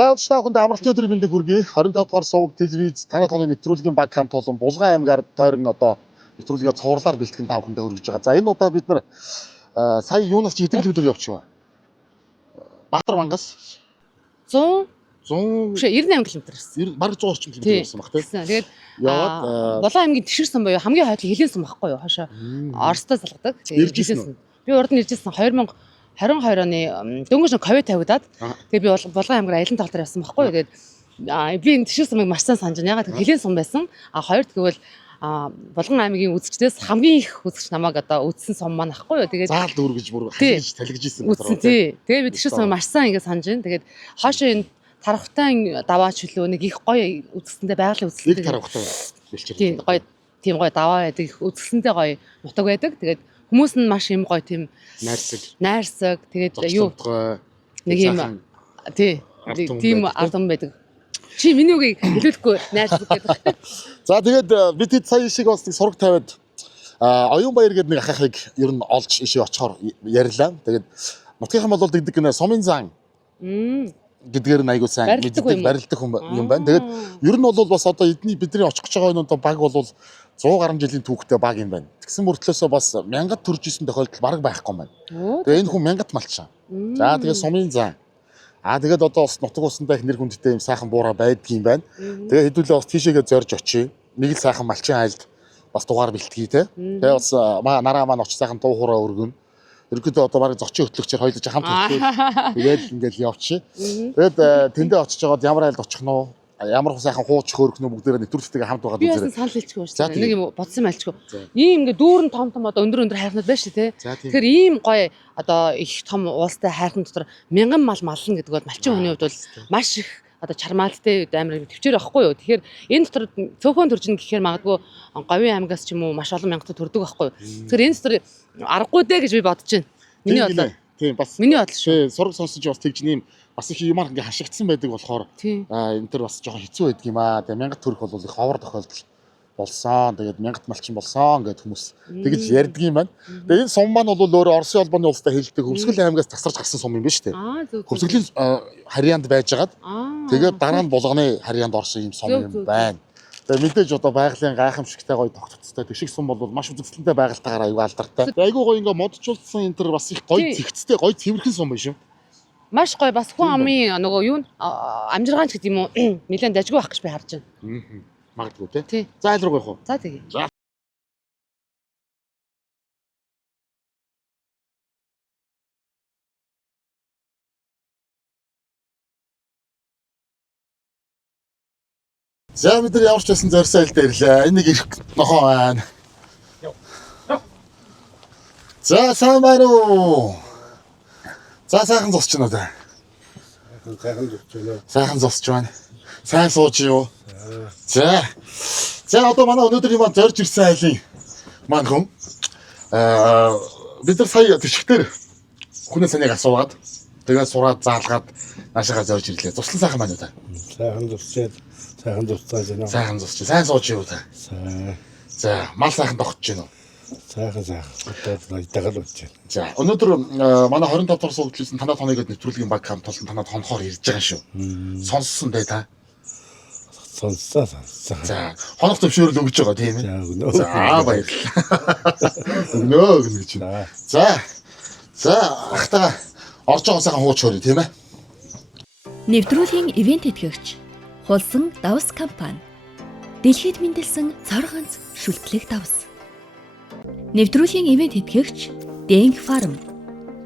За өнөөдөр амралтын өдрийн мэндийг хүргэе. 25 дугаар суваг телевиз танай тооны нэвтрүүлгийн баг хамт олон Булган аймгаар тойрон одоо нэвтрүүлгээ цувралаар бэлтгэн тавхандаа хүргэж байгаа. За энэ удаа бид нар сая юунаас ч идэвхтэй өдөр явчихваа. Баатар мангас 98 км гэсэн. Бараг 100 орчим км явсан баг тийм. Тэгээд Булган аймгийн Тэширсэн боёо хамгийн хойд Хилэнсэн байхгүй юу? Хашаа Оростой залгадаг. Иржсэн. Би урд нь иржсэн 2022 оны дөнгөж ковид тавигдаад тэгээд би Булган аймгаар аялын тал дээр явсан байхгүй юу? Тэгээд би энэ Тэширсэмийг маш сайн санаж байна. Ягаад Хилэнсэн байсан. Хоёрд гэвэл Булган аймгийн үзэгчдээс хамгийн их үзэгч намайг одоо үзсэн сум маань ахгүй юу. Тэгээд заал дүүргэж бүр хилж талгиж исэн гэсэн тий. Тэгээд би Тэширсэмийг маш сайн ингэ санаж байна. Тэгээд хоошоо энэ Таравхтай даваа чөлөө нэг их гоё үзэсгэлэнтэй байгалийн үзэсгэлэнтэй. Таравхтай бэлчээр. Тийм гоё тийм гоё даваа байдаг, их үзэсгэлэнтэй гоё нутаг байдаг. Тэгээд хүмүүс нь маш юм гоё тийм найрсаг. Тэгээд юу нэг юм тий тийм ард юм байдаг. Чи миний үгийг хэлүүлэхгүй найрсаг гэдэг. За тэгээд бид хэд сая шиг бас нэг сураг тавиад оюун баяр гэдэг нэг ахахыг ер нь олж ишээ очихоор ярьлаа. Тэгээд нутгийнхан бол дэгдэг гэнэ сумын зан гэдгээр нь айгуу сайн мэддэг барилдах юм байна. Тэгээд ер нь бол бас одоо бидний очих гэж байгаа энэ одоо баг бол 100 гаруй жилийн түүхтэй баг юм байна. Тэгсэн мөртлөөсөө бас мянгат төрж исэн тохиолдол бараг байхгүй юм байна. Тэгээд энэ хүн мянгат малчаа. За тэгээд сумын зан. Тэгээд одоо бас нутаг усандаа их нэр хүндтэй юм сайхан буураа байдгийн байна. Тэгээд хэдүүлээ бас тийшээгээ зорж очие. Нэг л сайхан малчин айлд бас дугаар бэлтгэе те. Тэгээд бас нараа маань очиж сайхан дуу хураа өргөн. Ерөнхийдөө одоо бараг зочин хөтлөгчээр хоёулаа хамт хөтлөө. Тэгээд ингээл явчих. Тэгээд тэндээ очиж жагаад ямар айлд очих нь уу? Ямар сайхан хууч хөөрөх нь бүгдээрээ нэвтрүүлэгтэйгээ хамт байгаа үзээрэй. Би санал хэлчихгүй шүү дээ. Нэг юм бодсон юм альчгүй. Ийм ингээ дүүрэн том одоо өндөр хайрхнууд байна шүү дээ. Тэгэхээр ийм гоё одоо их том уулстай хайрхан дотор мянган мал мална гэдэг бол малчин хүний хувьд бол маш их одоо чармаалттай амар төвчээр байхгүй юу. Тэгэхээр энэ дотор цөөхөн төржин гэхээр магадгүй Говийн аймгаас ч юм уу маш олон мянгатад төрдөг байхгүй юу. Тэгэхээр энэ дотор аргагүй дээ гэж би бодож байна. Миний бодлоо. Тийм бас миний бодлоо шүү. Сураг сонсож бас тэгж нэм бас их юмар ингээ хашигдсан байдаг болохоор энэ төр бас жоохон хэцүү байдаг юм аа. Тэгээ мянгат төрөх бол их ховор тохиолдол болсон. Тэгээд мянгат малчин болсон гэдэг хүмүүс тэгж ярьдаг юм байна. Тэгээд энэ сум маань бол өөрөө Оросын холбооны улстай хэлдэг Хөвсгөл аймгаас тасарч гарсан сум юм байна шүү дээ. Хөвсгөлийн харьяанд байжгаад тэгээд дараа нь Булганы харьяанд орсон юм сум юм байна. Тэгээд мэдээж одоо байгалийн гайхамшигтай гоё тогтцтой төшиг сум бол маш үзэсгэлэнтэй байгальтайгаар аюул алдартай. Айгуу гоё ингээ модчулсан энэ төр бас их гоё зэгцтэй гоё цэвэрхэн сум байна шүү. Маш гоё бас хүн амын нөгөө юу амжиргаанч гэдэг юм уу нэлээд дажгүй байх гэж би харж байна. Магадгүй тий. За айл руу гоёх уу? За тэгье. За бид нар ямар ч байсан зорьсон айлд ирлээ. Энийг ирэх нохоо байна. За сайн байна уу? За сайхан зосч байна да. Сайхан зосч байна. Сайн сууж юу? За. За одоо манай өнөөдөр юм зорж ирсэн айлын маань хүн бид нар сая төшгтэр хүнээс нэг асуугаад тэгээд сураад заалгаад наашаага зорж ирлээ. Туслан сайхан байна уу та? Сайхан зусчаад сайхан зусцааж байна. Сайхан зусч. Сайн сууж юу та? За мал сайхан тогтож байна уу? Сайхан одоо дагаад болж байна. За өнөөдөр манай 25 дугаар суугдлын танаа тооныгод нэвтрүүлгийн баг хамт олон танаа тонхоор ирж байгаа шүү. Сонссон дээ та? Сонссоо. За хоног төвшөөрөл өгж байгаа тийм ээ. За баярлалаа. Өгнөө гэж байна. За ахтаа орж байгаа сайхан хууч хөрөө тийм ээ. Нэвтрүүлгийн ивент тэтгэгч Хулсан давс компани. Дэлхийд мэндэлсэн цор ганц шүлтлэг давс. Нэвтрүүлгийн ивент тэтгэгч Denk Farm.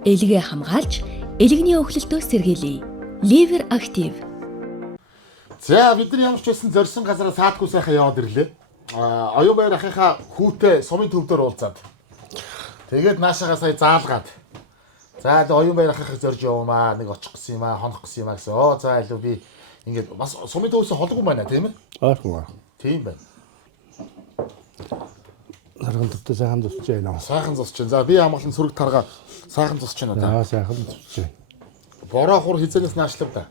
Элгээ хамгаалж, элэгний өхлөлтөө сэргийлье. Liver Active. За бид нар ямар ч байсан зорьсон газараа саадгүй сайхан яваад ирлээ. Оюун баяр ахыхаа хүүтэй сумын төвдөр уулзаад. Тэгээд наашаага сая заалгаад. За оюун баяр ахыхаа зорж явмаа. Нэг очих гэсэн юм аа, хонох гэсэн юм аа гэсэн. За илүү би ингээд бас сумын төвөөс холгүй байна тийм ээ? Аагүй. Тийм байна. Нарган төвтэй сайхан зусч байна. Сайхан зусч байна. За би амгалан сүрэг таргаа сайхан зусч байна та. Сайхан зусч байна. Бороо хур хизэнээс наашлав та.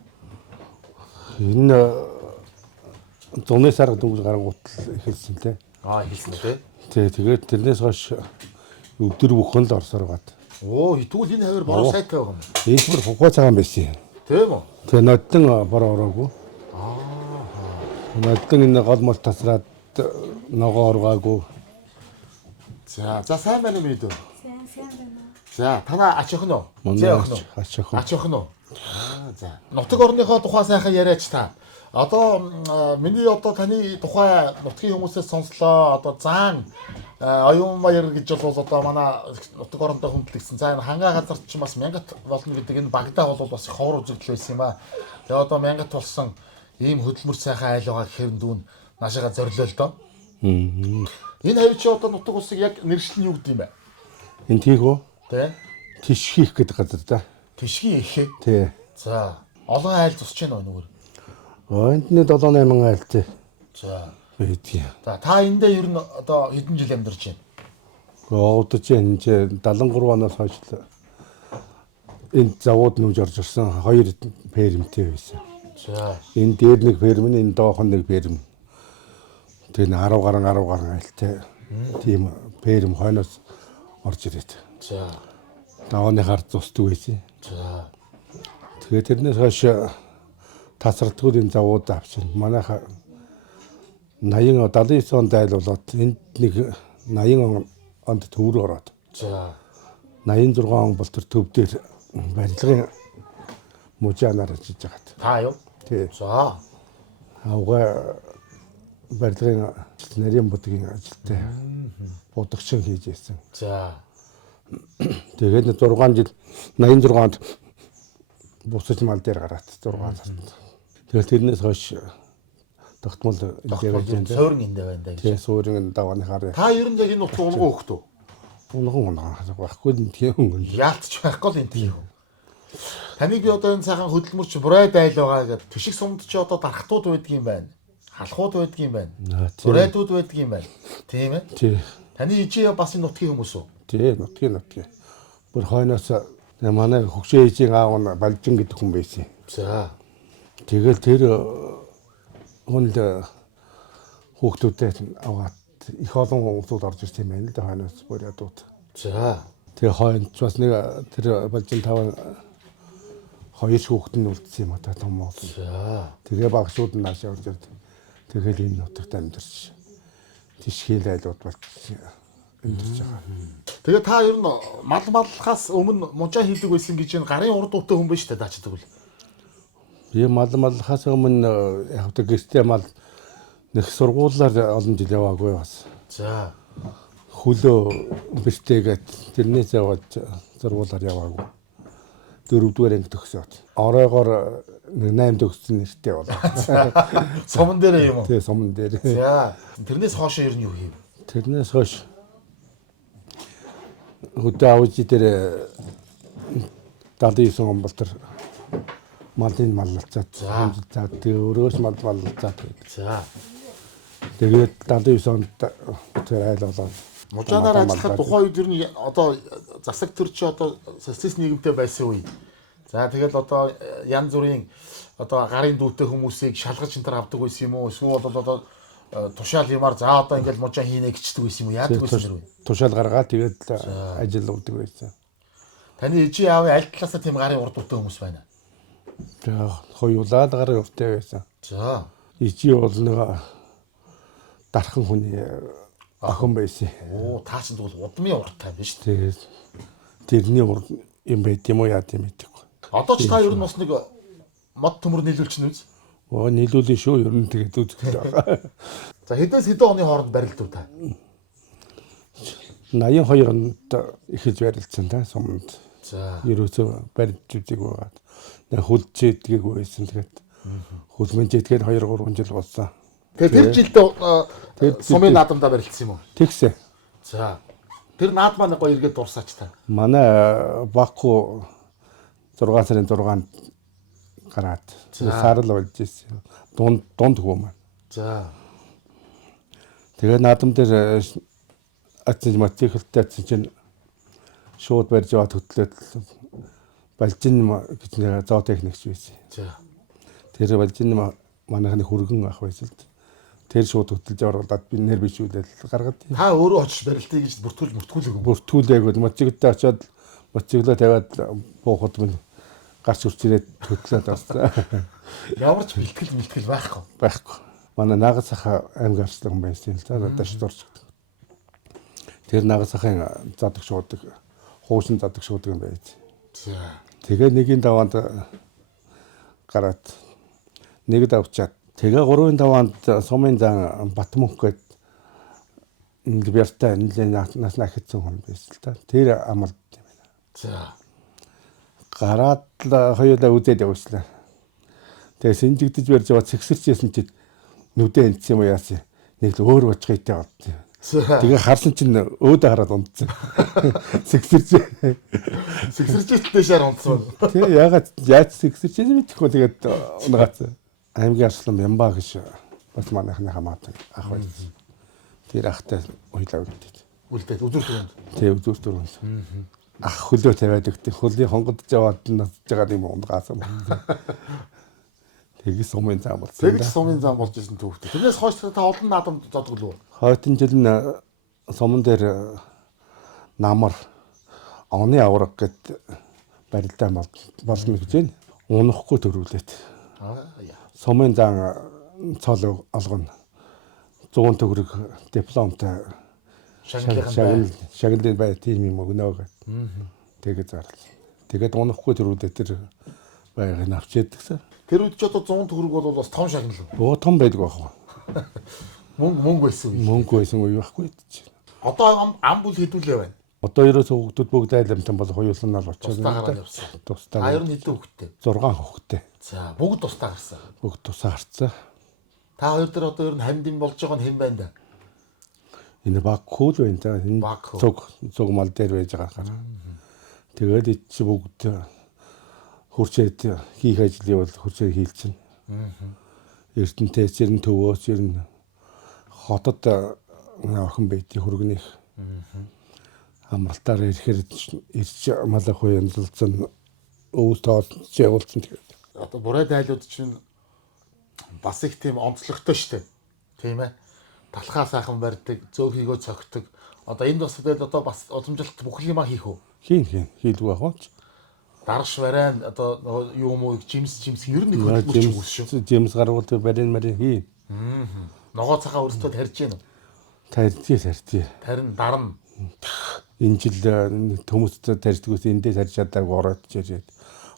Энэ зуны сар дөнгөж гарангуут эхэлсэн те. Эхэлсэн те. Тэгээд тэрнээс хойш өдөр бүхэн л орсоор гад. Оо хитгүүл энэ хавар бороо сайтай байгаа юм. Иймэр хухаа цагаан байсан юм. Тийм үү? Тэгээ нодон бороо ороогүй. Нодон энэ гол мол тасраад ногоо оргаагүй. За сайн байна уу мэдээ? Сайн байна. За танаа ач охин уу? Манай охин уу? ач охин. Ач охин уу? За. Нутаг орныхоо тухай сайхан яриач та. Одоо миний одоо таны тухай нутгийн хүмүүсээс сонслоо. Одоо заан оюун баяр гэж бол одоо манай нутаг орондоо хүндлэгдсэн. За энэ хангаа газарт ч бас мянгат болно гэдэг энэ Багдаа бол бас ховор үзэгдэл байсан юм а. Тэгээ одоо мянгат болсон ийм хөдөлмөр сайхан айл байгаа гэхээр дүүн наашаага зорилоо л доо. Энэ хавь чи одоо нутаг усыг яг нэршил нь юу гэдэг юм бэ? Энэ тийх үү? Тэ? Тишхийх гэдэг газар да. Тишхий ихээ. Тий. За олон айл тусч байна уу нүгээр? Энд нь 7-8 айлтай. За. Бидгий. За та эндээ ер нь одоо хэдэн жил амьдарч байна? Удаж энэ 73 оноос хойш энэ завод нүүж орж ирсэн 2 фермтэй байсан. За. Энэ дээр нэг ферм, энэ доохон нэг ферм. Тэгээ 10 гаруй айлтай. Тийм ферм хойноос орж ирээд. За. Давааныхаар зустдаг байсан. За. Тэгээ тэрнээс хойш тасралтгүй энэ завууд авчин. Манайха 79 онд айл болоод энд нэг 80 онд төв рүү ороод. За. 86 он бол тэр төв дээр барилгын мужаанаар ажиллаж байгаад. Та юу? Тий. За. Авгаа барилгын нарийн будгийн ажилтай будагчин хийж байсан. За. Тэгээд 6 жил 86 онд бусаж мал дээр гараад 6 сард. Тэгээд тэрнээс хойш тогтмол Тогтмол суурин эндээ байна даа. тий суурин давааныхаар Та ер нь яг энэ нутгийн унган хөөхт үү? унган байхгүй тийм өнгөн. Яалтч байхгүй л энэ тийм. Таныг би одоо энэ сайхан хөдөлмөрч бурайд айл байгаа гэдэг төшиг сумд чи одоо дархтууд байдаг юм байна. Халахууд байдаг юм байна. Бурайдууд байдаг юм байна. Тийм ээ. Тий. Таны ижээ бас энэ нутгийн хүмүүс үү? Тий, нутгийн. Бүр хойноос манай хөгшөө ээжийн аав нь Балжин гэдэг хүн байсан. За. Тэгэл тэр хүнд хүүхдүүдэд аваад их олон хүмүүсүүд орж ирсэн юм байна л да хойноос бүр ядууд. За. Тэр хойноч бас нэг тэр Балжин таван хоёр хүүхэд нь үлдсэн юм одоо том бол. За. Тэгээ багшууд нь наашаа орж ирд. Тэгэл энэ нутагт амьдарч тишхийл айлууд болж амьдарч байгаа. Тэгээ та ер нь малхаас өмнө мужаа хийдэг байсан гэж энэ гарын урд утаа хүн биш үү даачдаг үл. Би малхаас өмнө явдаг гэртээ мал нэг сургуулаар олон жил яваагүй бас. За. Хөлөө бэртээгээд тэрнээс яваад сургуулаар яваагүй. 4-р анги төгсөөд. Оройгоор 8 төгссөн нэртэй болоо. Суман дээр юм уу? Тий, суман дээр. За. Тэрнээс хойш ер нь юу хийв? Тэрнээс хойш хөдөө авж дээр 79 он бол тэр малын маллцаад. За тэгээ өрөөс маллцаад. За. Тэгээд 79 онд тэр айл болоод мужаанаар ажиллахад тухайн үед ер нь одоо засаг төр чи одоо социалист нийгэмтэй байсан үе. За тэгэл одоо янз бүрийн одоо гарын дүүтэй хүмүүсийг шалгаж энэ төр авдаг байсан юм уу? Эсвэл бол одоо тушаал юмар за одоо ингээл мужаа хийнэ гэчдэг байсан юм уу? Яадаг байсан бэ? Тушаал гаргаад тэгээд ажилладаг байсан. Таны ээжийн аавын аль талаасаа тийм гарын урд дүүтэй хүмүүс байна? За хоёулаад гарын урдтай байсан. За. Ичи бол нэг дархан хүний охин байсан. Оо таа чинь тэгвэл удмын урдтай биш үү? Тэгээд тэрний урд юм байт юм уу яа тийм мэдэхгүй. Одоо ч та ер нь бас нэг мод төмөр нийлүүлчихнэ үз? Оо нийлүүлэн шүү ер нь тэгээд үздэг байгаа. За хэдээс хэдэн оны хооронд барилдав та? 82 онд эхэлж барилдсан та суманд. За. Ерөөсөө барилж үзэг байгаад. Нэг хүлцээдгийг байсан тэгээд хүлмэнжээдгээд 2-3 жил болсон. Тэгээд тэр жилдээ сумын наадамдаа барилдсан юм уу? Тэгсэ. За. Тэр наад маань гоё эргээд дурсаач та. Манай Баку 6 сарын 6-нд гараад сарл болж ирсэн. Дунд хөө маань. За. Тэгээ наадам дээр ацж матихэлтэй ацж чинь шууд барьж аваад хөтлөөд Балжин гэж нэр зоотехникч байсан. За. Тэр Балжин манайхны хүргэн ах байсан л. Тэр шууд хөтлөж оруулаад би нэр бишүүлэл гаргаад. Та өөрөө очиж барилтыг гэж бүртгүүлээгүй. Бүртгүүлээгүй. Мотцигтэй очиод мотциглоо тавиад буухад минь гарч үрчээд хөтлөөд авсан. Ямар ч бэлтгэл байхгүй. Манай нагас саха аймаг арслан хүн байсан л да даш дурч. Тэр нагас сахын задаг шуудаг хуушин задаг шуудаг юм байж. Тэгээ нэгийн даваанд гараад нэг давчаад тэгээ 3-ын даваанд сумын зан Батмөнх гээд Бяртай нэлээд нас нахицсан хүн байсан л да. Тэр амлд юм байна. За. Гараад л хоёулаа үзээд явуулсан. Тэгээ синжигдэж барьж яваад сэгсэрчээсэн чинь нүдэ энтсэн юм яасан. Нэг л өөр бочгойтой болд. Тэгээ харсан чинь өөдөө хараад унтсан. Сэгсэрчээт дэшээр унтсан. Тэгээ ягаад яаж сэгсэрчээс мэдэхгүй тэгээд унгацсан. Аймгийн арслан Бямба гэж бас манайхны хамаатай ах байсан. Тэр ахтай уйлаа үлдээд. Үзүүр түрүүнд. Тэгээ үзүүр түрүүнд. Ах хөлөө тавиад өгтөг. Хөлийн хонгодж яваад насж байгаа юм унгаасан. Тэгээ сумын зам болсон. Тэгж сумын зам болж исэн түүхтэй. Тэрнээс хойш та олон наадамд зодгүй лөө. Хойтон жил нь суман дээр намар оны авраг гэд барилдаа болно гэж байна. Унахгүй төрүүлээд. Сумын зам цол алгон 100 төгрөг дипломтой шагналын бай тийм юм өгнө гэд. Тэгээ зарлаа. Тэгээд унахгүй төрүүлээд тэр байгааг авч ядагсан. Тэр үед ч одоо 100 төгрөг бол бас том шагнал. Боо том байдаг байх. Мөнгө байсан үе. Мөнгө байсан үе байхгүй ч. Одоо ам бүл хэдүүлээ байна. Одоо ерөөсөө хүүхдүүд бүгд айлмтан бол хоёуланаар очоод тусдаа явсан. Тусдаа. Хоёр нь хэдэн хүүхдтэй? 6 хүүхдтэй. За, бүгд тусдаа гарсан. Бүгд тусаа харцсан. Та хоёр дээр одоо ер нь хамдин болж байгаа нь хэн байна да? Энэ Бакхул байна та. Энэ цог мал дээр байж байгаа. Тэгээд эд чи бүгд хурцээд хийх ажлыг бол хурцээд хийлцэн. Эрдэнтэй зэрэн төвөөс ер нь хотод охин байтий хөргөнийх. Амралтаар ирэхээр ирж малах уу янзлцсан өвс тоолж явуулсан тэгээд. Одоо бурай дайлууд чинь бас их тийм онцлогтой штэ. Тийм ээ. Талхаа сайхан барьдаг, зөөхийгөө цогтөг. Одоо энд бас тэгээд одоо бас уламжлалт бүх юмаа хийх үү? Хийлгүй байх уу? Дарш барайн одоо юу муу жимс ер нь хөдөлмөрч юм шүү. Жимс гаргуул барин хийн. Ногоо цахаа өөртөө тарьж гин үү? Тарьж. Тарин дарна. Энэ жил төмөстэй тарьдгүйс эндээ тарьж чадаагүй ороод чирээд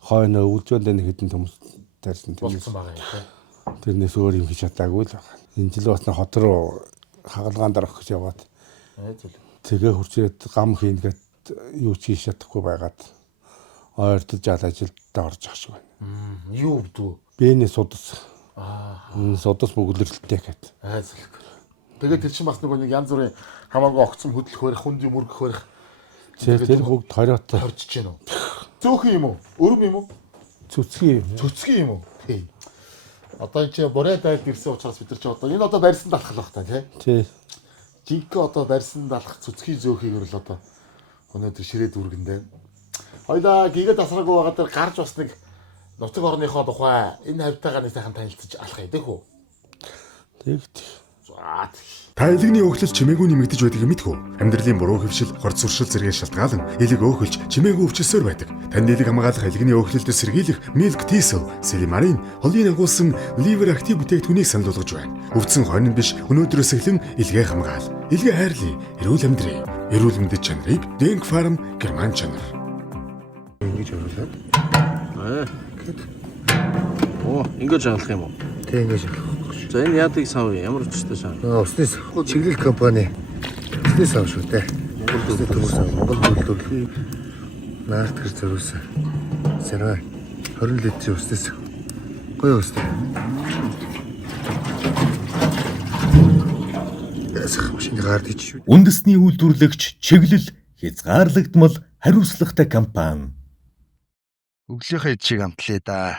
хойно өвлжөөнд нэг хэдэн төмөс тарьсан болсон байгаа юм. Тэрнээс өөр юм хийж чадаагүй л байна. Энэ жил бас хот руу хагалгаанд орох гэж яваад. Тэгээ хурцээд гам хийнгээд юу ч хийж чадахгүй байгаад ойртож ажилд орж ах шиг байна. Юу вдүү? Бэний судас. Судас бүглэрэлттэй гэхэд. Айзлаг. Тэгээд тэр чинь бас нэг янз бүрийн хамаагүй огцом хөдлөх барих, хүнд юм өргөх барих. Тэр бүгд хориотой хорж гин үү? Зөөхөн юм уу? Өрөм юм уу? Цүцгийн юм уу? Тий. Одоо чи бурай дайлд ирсэн учраас бид нар ч одоо энэ одоо барьсан далах л баг та тий. Жинхэнэ одоо барьсан далах цүцгийн зөөхийг л одоо өнөөдөр ширээд үргэндээ. Хоёлаа гигээд асраагүй байгаа дээр гарч бас нэг нутаг орныхоо тухай энэ хавтайгаа нэг сайхан танилцж алах юм дэх үү? Тэгт. Та элэгний өөхлөл чимээгүй нэмэгдэж байдгийг мэдхүү. Амьдралын буруу хөвшил, хорц суршил зэрэг шалтгаалan элэг өөхөлж чимээгүй өвчлсөөр байдаг. Танд элэг хамгаалах элэгний өөхлөлд сэргийлэх Milk Thistle, Silimarin, холын агуулсан ливер актив бүтээгдэхүүнийг санал болгож байна. Өвдсөн хойно биш өнөөдрөөс эхлэн элгээ хамгаал. Элгээ хайрлая. Эрүүл амьдрий. Эрүүл мэндэд чанарыг Denk Farm Герман чанар. Ингэж оруулаад. Ингэж авах юм уу? Тэг ингэж авах. За энэ яадаг сав ямар өчтэй сав? Уснис чиглэл компани. Уснис сав шүү дээ. Монгол төлөвлөлт наалт гэр зориулсан. Зэрэг 20 литрийн уснис. Гоё уснис. Ясах машин гард ич шүү. Үндэсний үйлдвэрлэгч чиглэл хязгаарлагдмал хариуцлагатай компани. Өглөөхөө чиг амтлаа да.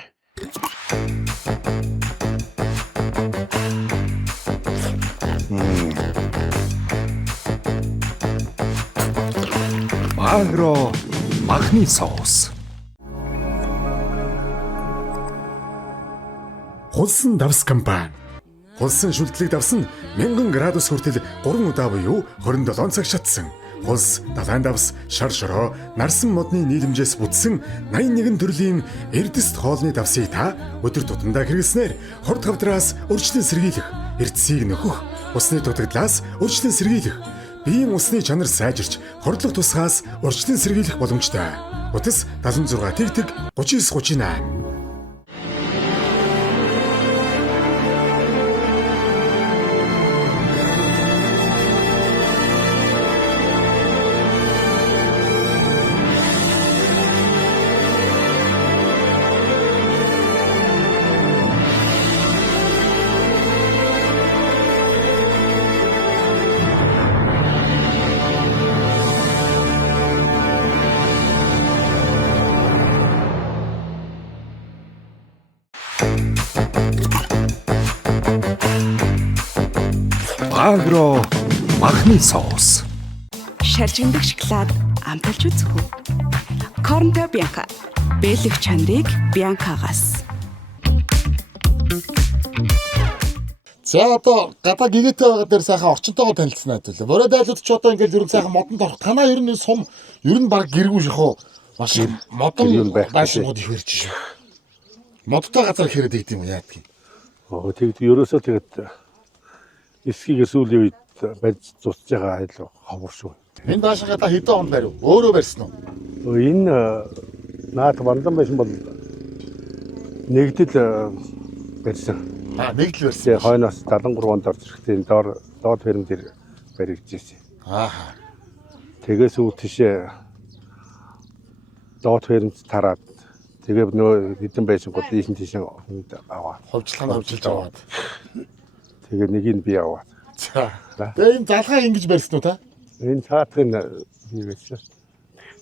Агро махны соус. Хулсан давс компани. Хулсан шүлтлэг давс нь 1000 градус хүртэл 3 удаа буюу 27 цаг шатсан. Улс, далайн давс, шар шороо, нарсан модны нийлэмжээс бүтсэн 81 төрлийн эрдэст хоолны давсыг та өдөр тутамдаа хэрэглэснээр хорд хавдраас урьдчилан сэргийлэх, эрдэсийг нөхөх, усны дутагдлаас урьдчилан сэргийлэх, биеийн усны чанар сайжирч, хордлого тусгаас урьдчилан сэргийлэх боломжтой. Утас 76 тэгтэг 3938. Агро махны соус. Шаржигдах шоколад амталж үзэх үү? Корнто Бьянка. Бэлэг чанарыг Бьянкагаас. За одоо гадаа гэгээтэй байгаа дээр сайхан орчинтойгоо танилцсан айтвал. Морой дайлууд ч одоо ингээл ер нь сайхан модонд орох. Танаа ер нь сум ер нь баг гэргүй шахуу. Маш модон байшингууд их ирж шүү. Модтой газар хэрэг дийд юм яадаг юм. Тэгд ерөөсөө тэгээд эсхийг сүүлийн үед барьж зусж байгаа айл ховор шүү. Энэ даашаа та хэдэн он барив? Өөрөө барьсан уу? Энэ наад бандан байсан бол нэгдэл барьсан. Нэгдэл барьсан. Хойноос 73 онд орж ирэхдээ доод ферм дээр баригдчихсэн. Тэгээс үүд тийшээ доод фермд тараад тэгээ нөө хэдэн байшингууд ийшин тийшээ хүнд аваад ховжлж аваад. Тэгээ нэгийг би аваад. За. Тэгээ энэ залгаа ингэж барьсан уу та? Энэ цаатгын хийгээсэн.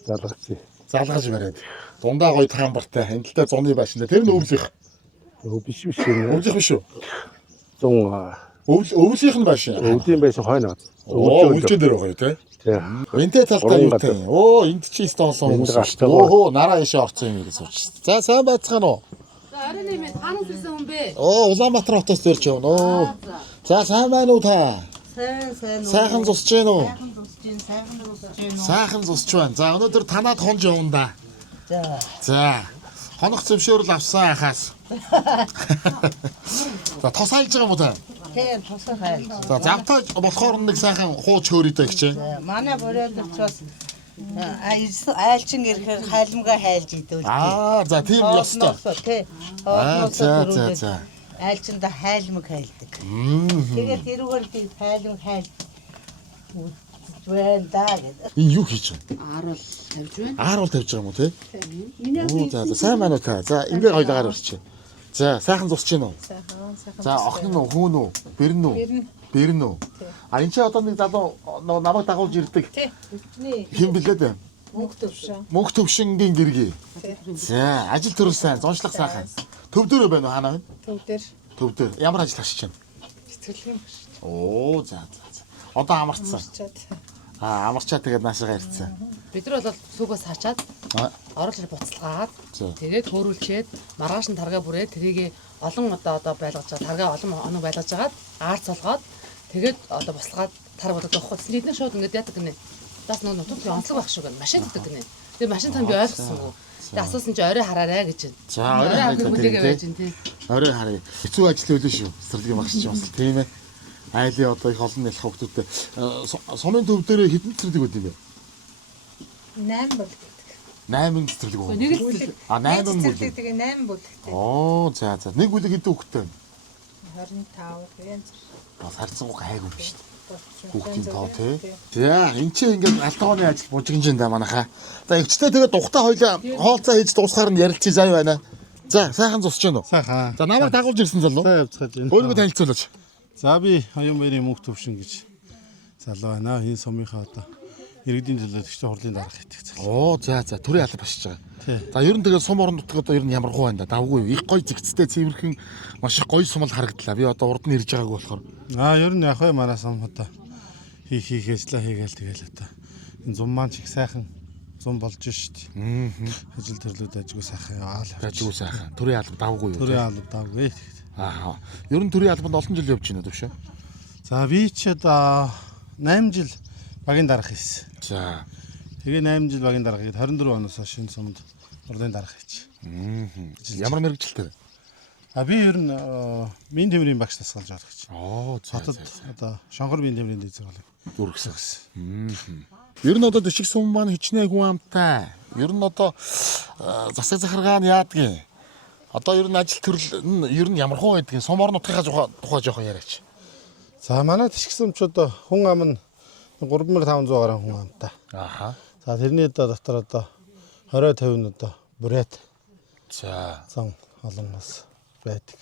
Залгацсан. Залгаж бариад. Дундаа гоё таамбартай, хяналттай зуны байшинтай. Тэр нь өвлөх. Биш нэ. Өвлөх биш үү? 100 өвлийнх нь байшин. Өвлийн байшин хойно. Өвлжин дээр байгаа юу те? Тийм. Энтэй талдаа юу те? Энд чи столсон хүмүүс. Нараа ишээ орцсон юм гэж сууч. За сайн байцгаана уу? За оройн нэмээд хаанаас ирсэн хүн бэ? Улаанбаатар хотоос төрж явна. За сайн байна уу та? Сайн. Сайхан зусж гин үү? Сайхан зусж байна. За өнөөдөр танаад хонж явна да. За. Хонох зөвшөөрөл авсан ахаас. За тос айлж байгаа юм уу та? Тийм, тосоо хайлж. За завтаа болохоор нэг сайхан хууч хөөрийдэй гэж. Манай бороод учраас айлчин ирэхээр хайлмгаа хайлж идэв. За тийм ёстой. Тий. За. Айлчинда хайлмаг хайлдаг. Тэгээд тэрүүгээр тийм хайлмаг хайл. Үгүй даа гэдэг. Энэ юу хийж байна? Ааруул тавьж байна. Ааруул тавьж байгаа юм уу те? За сайн байна уу та? За ингээ хоёлаагаар орчих. За сайхан зусч гин үү? Сайхан. За охин нь хүүн үү? Бэрн үү? Бэрн үү? Энд чи одоо нэг залуу намайг дагуулж ирдэг. Тий. Хэн блээ дээ? Мөнх төвшингийн гэргий. За ажил төрөл сайн, зончлох сайхан. Төв дээр байна уу ханаа? Төв дээр. Ямар ажил хашиж байна? Цэцэрлэгийн Оо за. Одоо амарцсан. Амарчаа тэгээд наашаа ирсэн. Бид нар бол сүгээс хачаад оруулж буцалгаад тэгээд хөөрүүлчээд маргааш нь таргаа бүрээд тэрийг олон одоо байлгаж байгаа. Таргаа олон оног байлгаж агаад аарц олгоод тэгээд одоо буслаад тарга болоод явахгүй. Эдгээр шууд ингээд яадаг гинэ. Даас нөгөө нутгийн онцлог байх шүү гэнэ. Машин гэдэг гинэ. Тэгээд машин тань би ойлгосонгүй. Тэгээд асуусан чи орой хараарай гэж байна. За орой хараагүй байж байна тий. Орой харъя. Хэцүү ажил хөлөө шүү. Цэцэрлэгийн багш ч бас тийм ээ. Айлын одоо их олон нэлэх хүмүүстэй сумын төв дээр хэдэн цэцэрлэг байд юм бэ? 8 бол. 8 цэцэрлэг үү? Нэг л 8 бүлэг. Тэгээ 8 бүлэгтэй. За. Нэг бүлэг хэдэн хүүхэдтэй? 25 янз. Бас харьцангуй хайгуу юм шүү дээ. Хүүхдийн тоо тий. За энэ чинь ингээд алтгооны ажил бужигнж энэ да манайхаа. За өвчтэй тэгээд ухтаа хоёлаа хоолцоо хийж дуусгаар нь ярилцъя заа байна. За сайхан зусч гэнэ үү? Сайхан. За намайг дагуулж ирсэн залуу. За явцгааж байна. Өөрийгөө танилцуулаач. За би Оюун Баярын мөнх төвшин гэж залуу байна. Энэ сумынхаа одоо иргэдийн төлөөлөгчтэй хурлын дарга хийдэг залуу. За төрийн алба башиж байгаа. За ер нь тэгээд сум орон нутаг одоо ер нь ямар гоо байна да? Давгүй их гоё зэгцтэй цэвэрхэн маш их гоё сумал харагдлаа. Би одоо урд нь ирж байгаагүй болохоор. Ер нь яг хөө манай сум одоо хийх ажлаа хийгээл тэгэл одоо энэ зам маань ч их сайхан зам болж шít. Ажил төрлүүд ажгүй сайхан яваал. Ажгүй сайхан. Төрийн алба давгүй юу? Төрийн алба давгүй. Ер нь төрийн албанд олон жил явж байна төв шүү. За би ч одоо 8 жил багийн дарга хийсэн. За. Тэгээ 8 жил багийн дарга хийгээд 24 оноос хойш энэ сумд урдын дарга хийж. Ямар мэрэгчлээ? Би ер нь биеийн тэмрийн багш тасгалж байгаа гэж. Хотод одоо Шонхор биеийн тэмрийн дэд зэрэг дүргсэн. Ер нь одоо Дэшиг сум маань хичнээн хүн амтай. Ер нь одоо засаг захиргаан яадгийн. Одоо ер нь ажил төрөл ер нь ямар хөө байдгийг сум орнуудынхаа тухай жоохон яриач. За манай Дэшиг сумчууд хүн ам нь 3500 гаруй хүн амтай. Ааха. За тэрний дотор одоо 20-50 нь одоо бүрээд. За. Зам олон нас байдаг.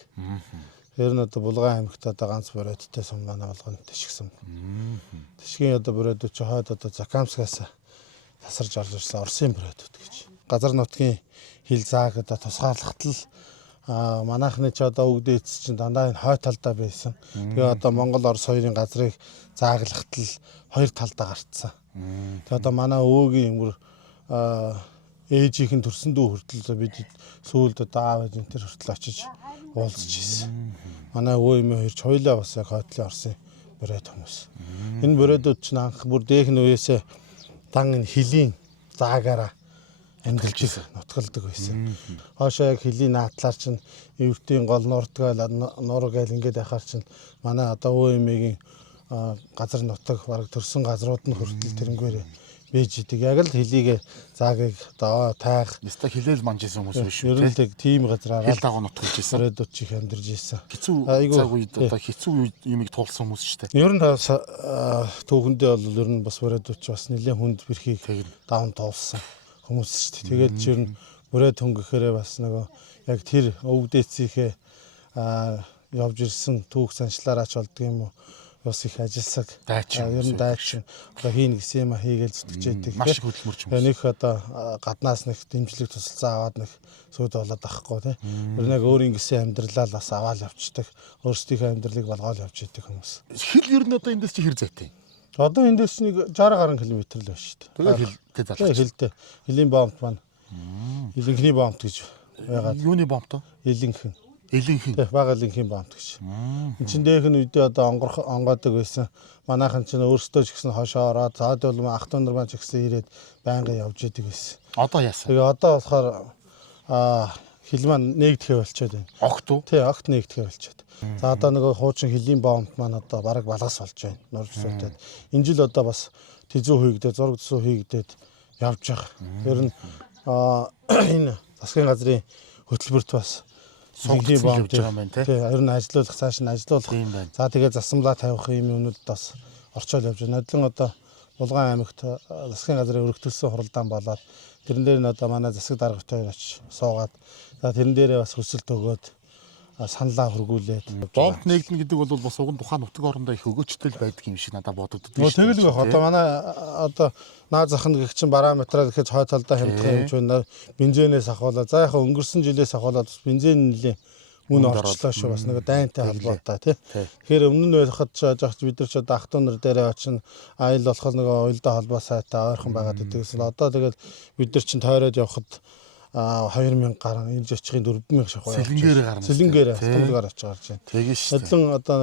Тэр нь одоо Булган аймагт одоо ганц бүрээдтэй сум манай болгоно Дэшиг сум. Дэшигийн одоо бүрээдүүд чи хойд одоо Закамскаас тасарч орж ирсэн Оросын бүрээдүүд гэж. Газар нутгийн хил зааг одоо тусгаарлахтал манайхны ч одоо өгдөө эцэс чинь дандаа энэ хой талдаа байсан. Тэгээ одоо Монгол Орос хоёрын газрыг зааглахтал хоёр талдаа гарцсан. Тэгээ одоо манай өвөгийн юмр ээжийнхэн төрсөн дүү хүртэл бид сүүлд одоо аав ээж энэ төр хүртэл очиж уулзж ирсэн. Манай өвөө эмээ хоёрч хоёлаа бас яг хойтлын Оросын бүрээд хүмүүс. Энэ бүрээдүүд чинь анх бүр дээхэн үеэсээ дан энэ хилийн заагаараа амьдарч нутгалдаг байсан. Хоошоо яг хилийн наатлаар чинь эвтийн гол нурдгаал нургаал ингээд яхаар чинь манай одоо өвөө эмээгийн газар нутаг бараг төрсөн газрууд нь хүртэл тэрнгээр бэж идэг. Яг л хилийг заагийг одоо тайх. Яста хилээл манжсэн хүмүүс биш үү? Ер нь л тийм газраараа хил дагуу нутгалж ирсэн. Бүрээдүүд чих амьдарч ирсэн. Хэцүү цаг үед одоо хэцүү юмыг туулсан хүмүүс шүү дээ. Ер нь түүхэндээ бол ер нь бас бүрээдүүд ч бас нэлээд хүнд бэрхийг даван туулсан хүмүүс шүү дээ. Тэгээд ч ер нь бүрээд хүн гэхээрээ бас нөгөө яг тэр өвгдээцийнхээ явж ирсэн түүх заншлаараа ч болдго юм уу? Бас их ажилсаг. Ер нь дайчин одоо хийн гэсэн юм хийгээл зүтгэж байдаг. Маш их хөдөлмөрч юм. Нэг одоо гаднаас нэг дэмжлэг тусалцаа аваад нэг сүйд болоод авахгүй тийм. Ер нь яг өөрийн гэсэн амьдралаа бас аваад явчихдаг. Өөрсдийнхөө амьдралыг болгоод явж идэг хүмүүс. Хил ер нь одоо эндээс чи хэр зайтай? Одоо эндээс нэг 60 гаруй километр л байна шүү дээ. Тэгээд хилтэй залгаж. Хилтэй. Хилийн бомб маань. Илэнхний бомб гэж яагаад? Юуны бомб то? Илэнхэн. Илэнхэн. Тэг бага илэнхийн бомб гэж. Энд чинь дээхэн үедээ одоо онгоодог байсан. Манайхан чинь өөрсдөө ч гэсэн хошоо ороод заад бол ах トゥ нар маань ч гэсэн ирээд байнга явж идэг байсан. Одоо яасан? Тэгээ одоо болохоор хил маань нээгдэхэ болчиход байна. Огт уу? Тий, огт нээгдэхэ болчиход. За одоо нөгөө хуучин хилийн бомб маань одоо бараг балгас болж байна. Нурсуудад. Энэ жил одоо бас тэзүү хийгдээд зураг төсөө хийгдээд явж байгаа. Тэр нь энэ засгийн газрын хөтөлбөрт бас сонгогдсон явж байгаа юм байна тий. Ер нь ажиллуулах цааш нь ажиллуулах. За тэгээ засамлаа тавих юм юмнууд бас орчоол явж байна. Нодлон одоо Булган аймагт засгийн газрын өргөтөлсөн хуралдаан болоод тэрэн дээр нь одоо манай засаг даргатай очиж суугаад за тэрэн дээрээ бас хүсэлт өгөөд саналаа хөргүүлээд бомб нээгдэнэ гэдэг бол бас уг нь тухайн нутаг орондоо их өгөөчтэй байдаг юм шиг надад бодогддог шүү. Тэгэл байх. Одоо манай одоо наа захын гэх чинь параметраар гэхэд хой талдаа хямдхан юм ч байна. Бензинээс ахуулаад за яг өнгөрсөн жилээс ахуулаад бензин нэлийн үн орчлоо шүү. Бас нэг дайнтай холбоотой тий. Тэгэхээр өмнө нь байхад ч жагч бид нар ч одоо ах トゥ нар дээрээ очин айл болох нэг уйлдаа холбоо сайтай ойрхон байгаад идэгсэн. Одоо тэгэл бид нар чинь тойроод явхад 2000 гаруй энэ жичихын 4000 шахуу. Сэлэнгээр гарна. Сэлэнгээр автомобилгаар очиж гарч байна. Тэгээ шүү. Адлан одоо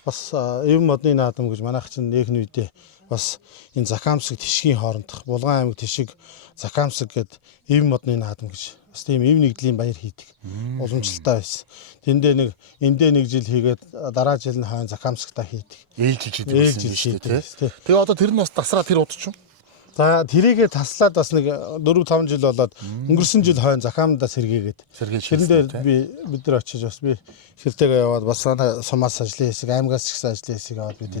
бас эв модны наадам гэж манайх чинь нэхэн үедээ бас энэ Закамск Тишгийн хоорондох Булган аймаг Тишиг Закамск гээд эв модны наадам гэж бас тийм эв нэгдлийн баяр хийдэг. Уламжлалтай байсан. Тэндээ эндээ нэг жил хийгээд дараа жил нь хойно Закамскта хийдэг. Ээлжиж хийдэг шүү дээ. Тэгээ одоо тэр нь бас тасраа тэр удчих. За тэрийгэ таслаад бас нэг 4-5 жил болоод өнгөрсөн жил хойно Закамдаа сэргээгээд. Тэрэндээ бид нар очиж бас би хэртэйгээ яваад бас сумаас ажлын хэсэг, аймагаас ч гэсэн ажлын хэсэг аваад бид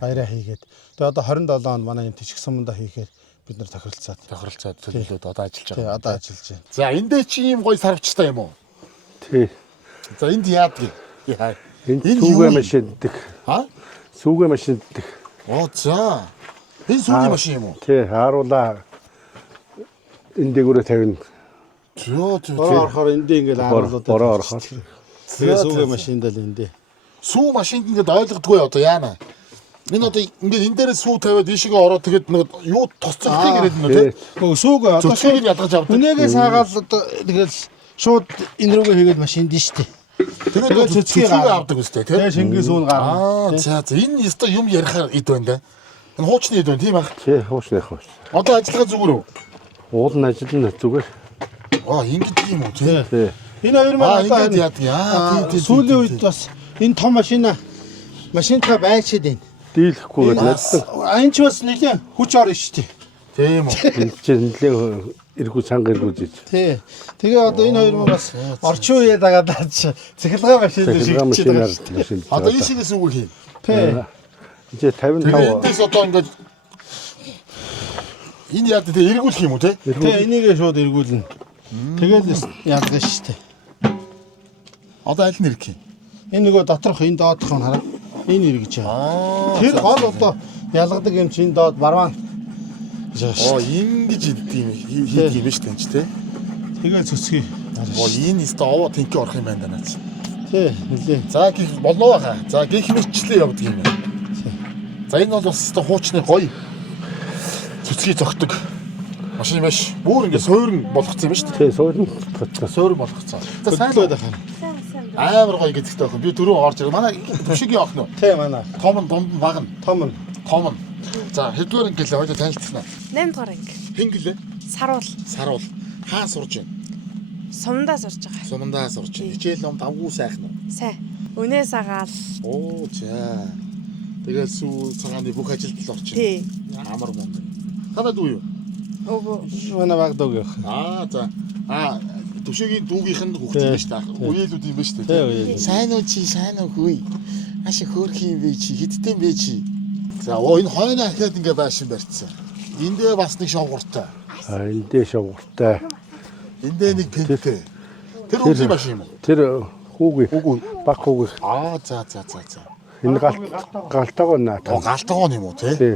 баяраа хийгээд. Тэгээ одоо 27 онд манай энэ Тишиг суманда хийхээр бид нар тохиролцоод төлөвлөд одоо ажиллаж байгаа. Тий, одоо ажиллаж байна. За эндээ чи ийм гоё сарвчтай юм уу? Тий. За энд яадаг? Энд сүүгээ машинддаг. Сүүгээ машинддаг. Оо за. Энэ сүүний машин юм уу? Тий, хааруулаа энэ дээгүүрээ тавина. Бороо орохоор эндээ ингээл ааруулаад бороо орохоор. Тэгээ сүүгээ машинд л эндээ. Сүү машинд ингээд ойлгодгүй одоо яана. Энэ одоо ингээд энэ дээрээ сүү тавиад ийшээгээ ороод тэгээд нэг юу тосцохыг ирээд нэ тий. Сүүгээ одоо шууд ядгаж авдаг. Үнээгээ саагаал одоо тэгэл шууд энэ рүүгээ хийгээд машинд штэ. Тэгээд цэцгийг авдаг үстэй тий. Тэгээ шингээ сүүн гарна. За энэ ёстой юм ярих эд байна да. Энэ хуучны хэд вэ? Тийм ах. Тий, хуучных хууч. Одоо ажиллагаа зүгээр үү? Уул нь ажил нь зүгээр. Ингэж юм уу тий? Тий. Энэ хоёр маань ингэж яадаг. Тийм. Сүүлийн үед бас энэ том машинтай байчаад байна. Дийлэхгүй гэдэг. Энд ч бас нэлээд хүч орно шүү дээ. Тийм үү. Энд чинь нэлээд эргүү цанга эргүү жиж. Тий. Тэгээ одоо энэ хоёр маань бас орчин үеэ дагаад цахилгаан машин дээр машин. Одоо энэ шинээс үгүй хийн. Тий. Жи 55. Эндээс одоо ингэж энэ яа гэдэг эргүүлэх юм уу те? Тий, энийгээ шууд эргүүлнэ. Тэгэл яадаг шүү дээ. Одоо аль нь ирэх юм? Энэ нөгөө доторх энэ доодох нь хараа. Энэ эргэж байгаа. Тэр гол одоо ялгадаг юм чинь доод барваа. Ингэж хийдэг юм шүү дээ ч те. Тэгээ цөцгий. Энэ өстө овоо тэнхи орох юм байна наач. Тий, нэлээ. За гих болоо хаа. За гих мэрчлээ явдаг юм байна. За энэ бол бас өстө хуучны гоё. Цөцгий зогтөг. Машин маш бүр ингэ суурн болгоцсон юм шүү дээ. Тий, суурн болгоцсон. Суурн болгоцсон. За сайн л байна. Амар гоё гэдэгтэй байна. Би дөрөв орж ирээ. Манай төвшигийн охин уу? Тий, манай. Том нь дунд нь баг нь. Том нь. За хэдгээр ингээл хоёул танилцсан. 8 дугаар анги. Хэн гэлээ? Саруул. Хаан сурж байна. Сумдаа сурж байгаа. Сумдаа сурж байна. Хичээл ном давгүй сайхан уу? Сайн. Үнээ сагаал. Оо за. Тэгэл сүү цагааны бүх ажилд л орж байна. Тий. Амар мөн. Танад уу юу? Өвөө. Манай баг дүүг. За. Төвшөгийн дүүгийнх нь хүүхд юм шүү дээ. Үеэлүүд юм ба шүү дээ. Сайн уу чи, сайн уу хөөе. Ашиг хөөрх юм бэ чи, хидтэй бэ чи. За энэ хойно ахаад ингээ байшин барьцсан. Эндээ бас нэг шовгортой. Эндээ шовгортой. Эндээ нэг пинтэй. Тэр үгүй машин юм уу? Тэр хүүгүй. Баг хүүгүй. За. Энэ галтаагаа наа. Галтаагаа юм уу те? Тий.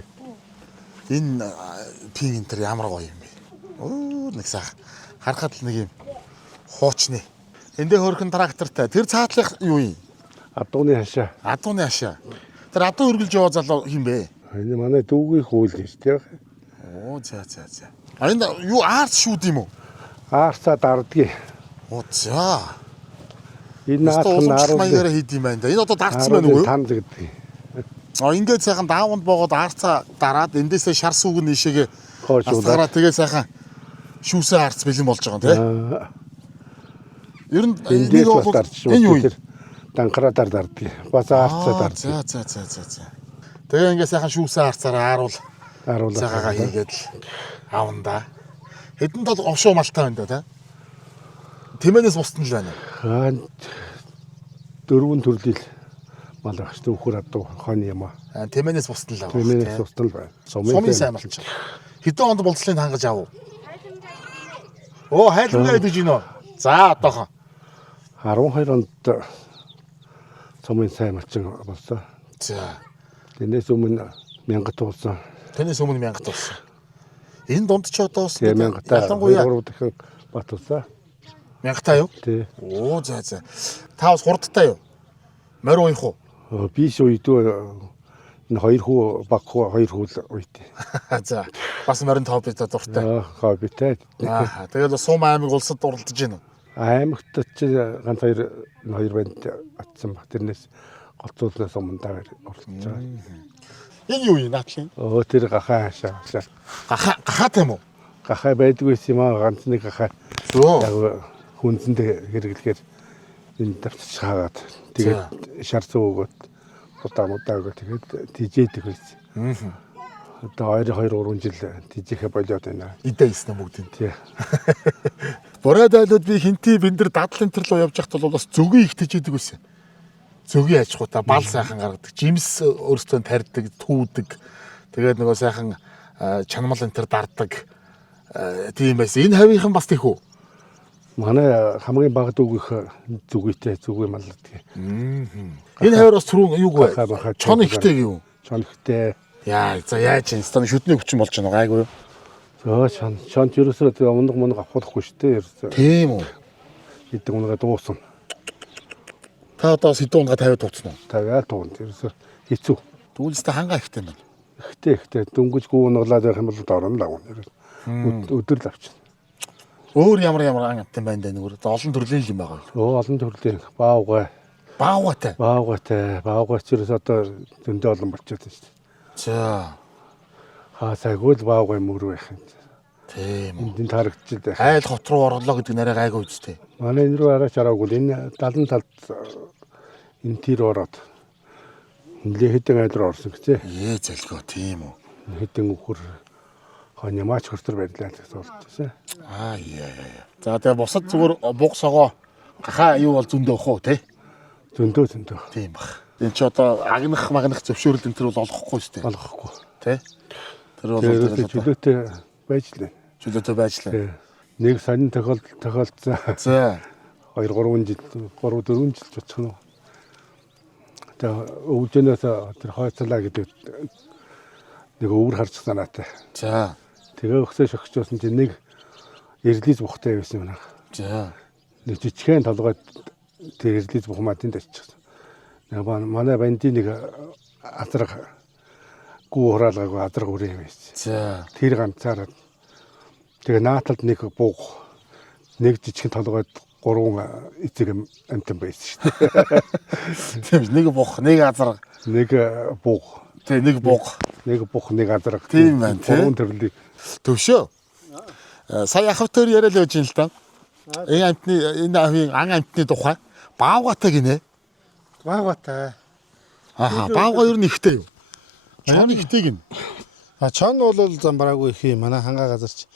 Энэ пин энэ ямар гоё юм бэ? Оо нэг сах. Харахад л нэг юм хуучны. Эндээ хөрхөн трактортай. Тэр цаатлах юу юм? Адууны хашаа. Тэр адуу хөргөлж яваа залуу юм бэ? Энэ манай дүүгийн хүүл гэж тийм. Оо за. Энэ юу аарс шүүд юм уу? Аарсаа дардгийг. Оо за. Энэ наатхан 10 маягаар хийд юм байна да. Энэ одоо дардсан байна уу? Танд гэдэг. Ингээд сайхан дааванд боогод аарцаа дараад эндээсээ шар сүг нийшээгээ хойшуулаад тэгээ сайхан шүүсээ аарц бэлэн болж байгаа юм тий. Ер нь эндээс бол энэ юу юм? Данхарадаар дардгийг. Бас аарцаа дардгийг. За. Тэгээ ингээд сайхан шүүсээ аарцаараа ааруулаа. Цагаагаа хийгээд авандаа. Хэдэнд бол овшуу малтай байна да тий. Тэмээнээс бусдын л байна. 4 төрлийн мал багш түүхөр адуу хойны юм аа. Тэмээнээс бусдын л байна. Тэмээнээс бусдын л байна. Сумын сайн малч. Хэдэн онд болцлыг хангаж авав? Оо хайлмаа гэж гинөө. За одоохон 12 онд сумын сайн малчин болсон. За. Тэрнээс өмнө 1000 туулсан. Тэрнээс өмнө 1000 туулсан. Энэ дунд ч одоо бас ялангуяа 3 дахин бат туулсан. 1000 юу? Тий. Оо за. Та бас хурдтай юу? Морь уух уу? Би ч үйдөө энэ 2 хүү баг хүү 2 хүү үйд. За. Бас морин хоббитой дуртай. Хоббитой. Тэгээд Сум аймаг улсад уралдаж байна уу? Аймагт чи ганц 2 банд атсан баг. Тэрнээс голцуулнаас өмнөдөө уралдаж байгаа. Энэ юу юм наатлын? Тэр гахаа хашаа. Гахаа тийм үү? Гахаа байдгүй юм аа ганц нэг гахаа. Яг хүнсэндээ хэрэглэхээр энэ давтаж хаагаад тэгээд шар зөөгөөд удаа өгөө тэгээд тижээдэг байсан. Одоо 2-3 жил тижээхэ болоод байна. Идэ ийсэн бүгд тий. Бороод айлууд би хинти бэндэр дадлын тэр руу явж хахад бол бас зөгийн их тижээдэг байсан. Зөгийн аж ахуйтай бал сайхан гаргадаг. Жимс өөрсдөө тарьдаг, түүдэг. Тэгээд нөгөө сайхан чанамал энэ тэр дарддаг. Тийм байсан. Энэ хавийнхан бас тийх үү? Манай хамгийн бага дүүгийнх зүгийтэй зүгүй малладаг. Энэ хавар бас түрүүн юуг вэ? Чон ихтэй юу? Чон ихтэй. Яа, за яаж юм? Станы шүдний хүчин болж байна гайгүй юу? Чон ерөөсөө өмнө авахгүй шүү дээ ерөөсөө. Тийм үү? Хэдэн унгаа дуусна. Та одоо хэдэн унгаа 50 тууцсан уу? 50 туунд ерөөсөө хэцүү. Дүүлстэй хангаа ихтэй байна. Ихтэй дөнгөж гүү унгалаад байх юм бол дорно л авна. Өдөр л авчихна. Өөр ямар амттай байна даа нүгээр. Олон төрлийн юм байгаа. Олон төрлийн баавгай. Баавгайтай. Баавгайч ерөөс одоо зөндөө олон болчиход байна шүү дээ. За. Хаасаагүй л баавгай мөр байх юм. Тийм. Энд харагдчих дээ. Айл хот руу орлоо гэдэг нэрээ гайгүй үстэй. Манай энэ рүү араач араагүй. Энэ 70 талд энэ тэр ороод нэлээ хэдэн айл руу орсон гэжээ. Зэлгөө тийм үү. Хэдэн өхөр хоньямаач хөртөр байдлаа туулдсан. Яа. За тэгээ бусад зүгээр буг согоо гахаа юу бол зөндөө ах уу те? Зөндөө. Тийм баг. Энэ ч одоо агнах магнах зөвшөөрөл энэ төр бол олохгүй шүү дээ. Олохгүй. Тэ? Тэр бол чөлөөтэй байж лээ. Чөлөөтэй байж лээ. Нэг сонин тохиолдсон. За 2-3 жил 3-4 жил очих нь. Тэгээ өвчнөөс тэр хойцлаа гэдэг нэг өвөр харж санаатай. За. Тэгээ өгсөө шогчсон чинь нэг эрлиз бухтай байсан юм аа. За. Нэг жижигхэн толгойд тэр эрлиз бухмаадын дайчихсан. Манай бандын нэг азраг гүү хураалгаагүй азраг үрээ байсан. За. Тэр ганцаараа тэгээ нааталд нэг бууг нэг жижигхэн толгойд 3 эцэг амтан байсан шүү дээ. Тийм нэг бух, нэг азраг, нэг бууг. Тэг нэг буг, нэг азраг. Тийм байна тийм. 3 төрлийг төвшөө. Сая ахвтөр яриад байж юм л да. Энэ амтны ан амтны тухай баавгатай гинэ. Баавгатай. Баавга ер нь ихтэй юу? Чон ихтэй гин. Чон бол замбараагүй их юм. Манай хангаа газарч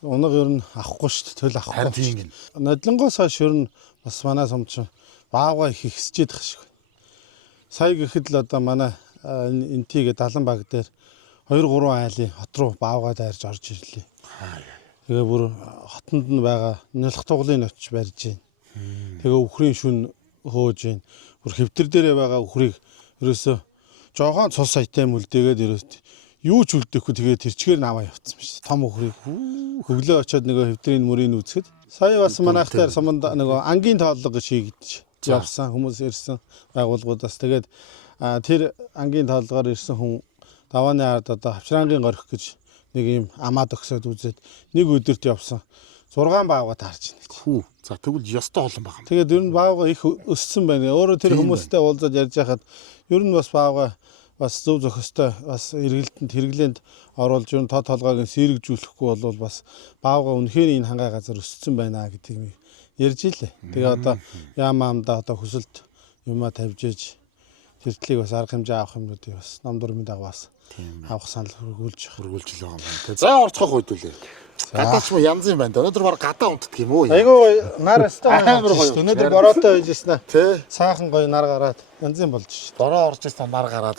унаг ер нь авахгүй шүү дээ. Тэгэл авахгүй. Нодлонгоос хойш ер нь бас манай сумч баавга их ихсчээд тах шиг. Сая гэхэд л одоо манай энтигээ далан баг дээр 2-3 айлын хот руу баавгаа дайрж орж ирлээ. Тэгээ бүр хотонд нь байгаа нялх туглын очиж барьж гин. Тэгээ өхрийн шүн хөөж гин. Бүр хэвтэр дээрээ байгаа өхрийг ерөөсө жоохон цус саятай мүлдээгээд ерөөс юу ч үлдээхгүй тэгээ тэрчгээр наваа явцсан шүү дээ. Том өхрийг өглөө очиод нөгөө хэвтрийн мөрийг үзэхэд сая бас манайхтаар суманд нөгөө ангийн тооллого гэж хийгдэж явсан хүмүүс ирсэн байгууллагуудаас тэгээд тэр ангийн тооллогоор ирсэн хүн давааны ард одоо хавчраангийн горих гэж нэг юм амаад өгсөд үзээд нэг өдөрт явсан 6 баавга таарч байна гэж. За тэгвэл ёстой олон байгаа. Тэгээд ер нь баавга их өссөн байна. Өөрөө тэр хүмүүстэй уулзаад ярьж байхад ер нь бас баавга бас зөв зохистой бас эргэлтэнд хэрэглээнд оруулж ер нь тод толгойг сэрэгжүүлэхгүй бол бас баавга үнэхээр энэ хангаа газар өссөн байна гэдгийг ярьж илээ. Тэгээ одоо яамаамда одоо хүсэлт юмаа тавьж ээж тэртлийг бас арга хэмжээ авах юмнуудыг бас ном дурмын дагаваас авах санал хөргүүлж байгаа юм байна. За орцгох үйдүүлээ. Гадаач муу янз юм байна. Өнөөдөр баг гадаа унтдаг юм уу? Айгуу нар өстой амар гоё. Өнөөдөр бороотой байжсэн аа. Саахан гоё нар гараад янз юм болж ш. Бороо орж ирсэн нар гараад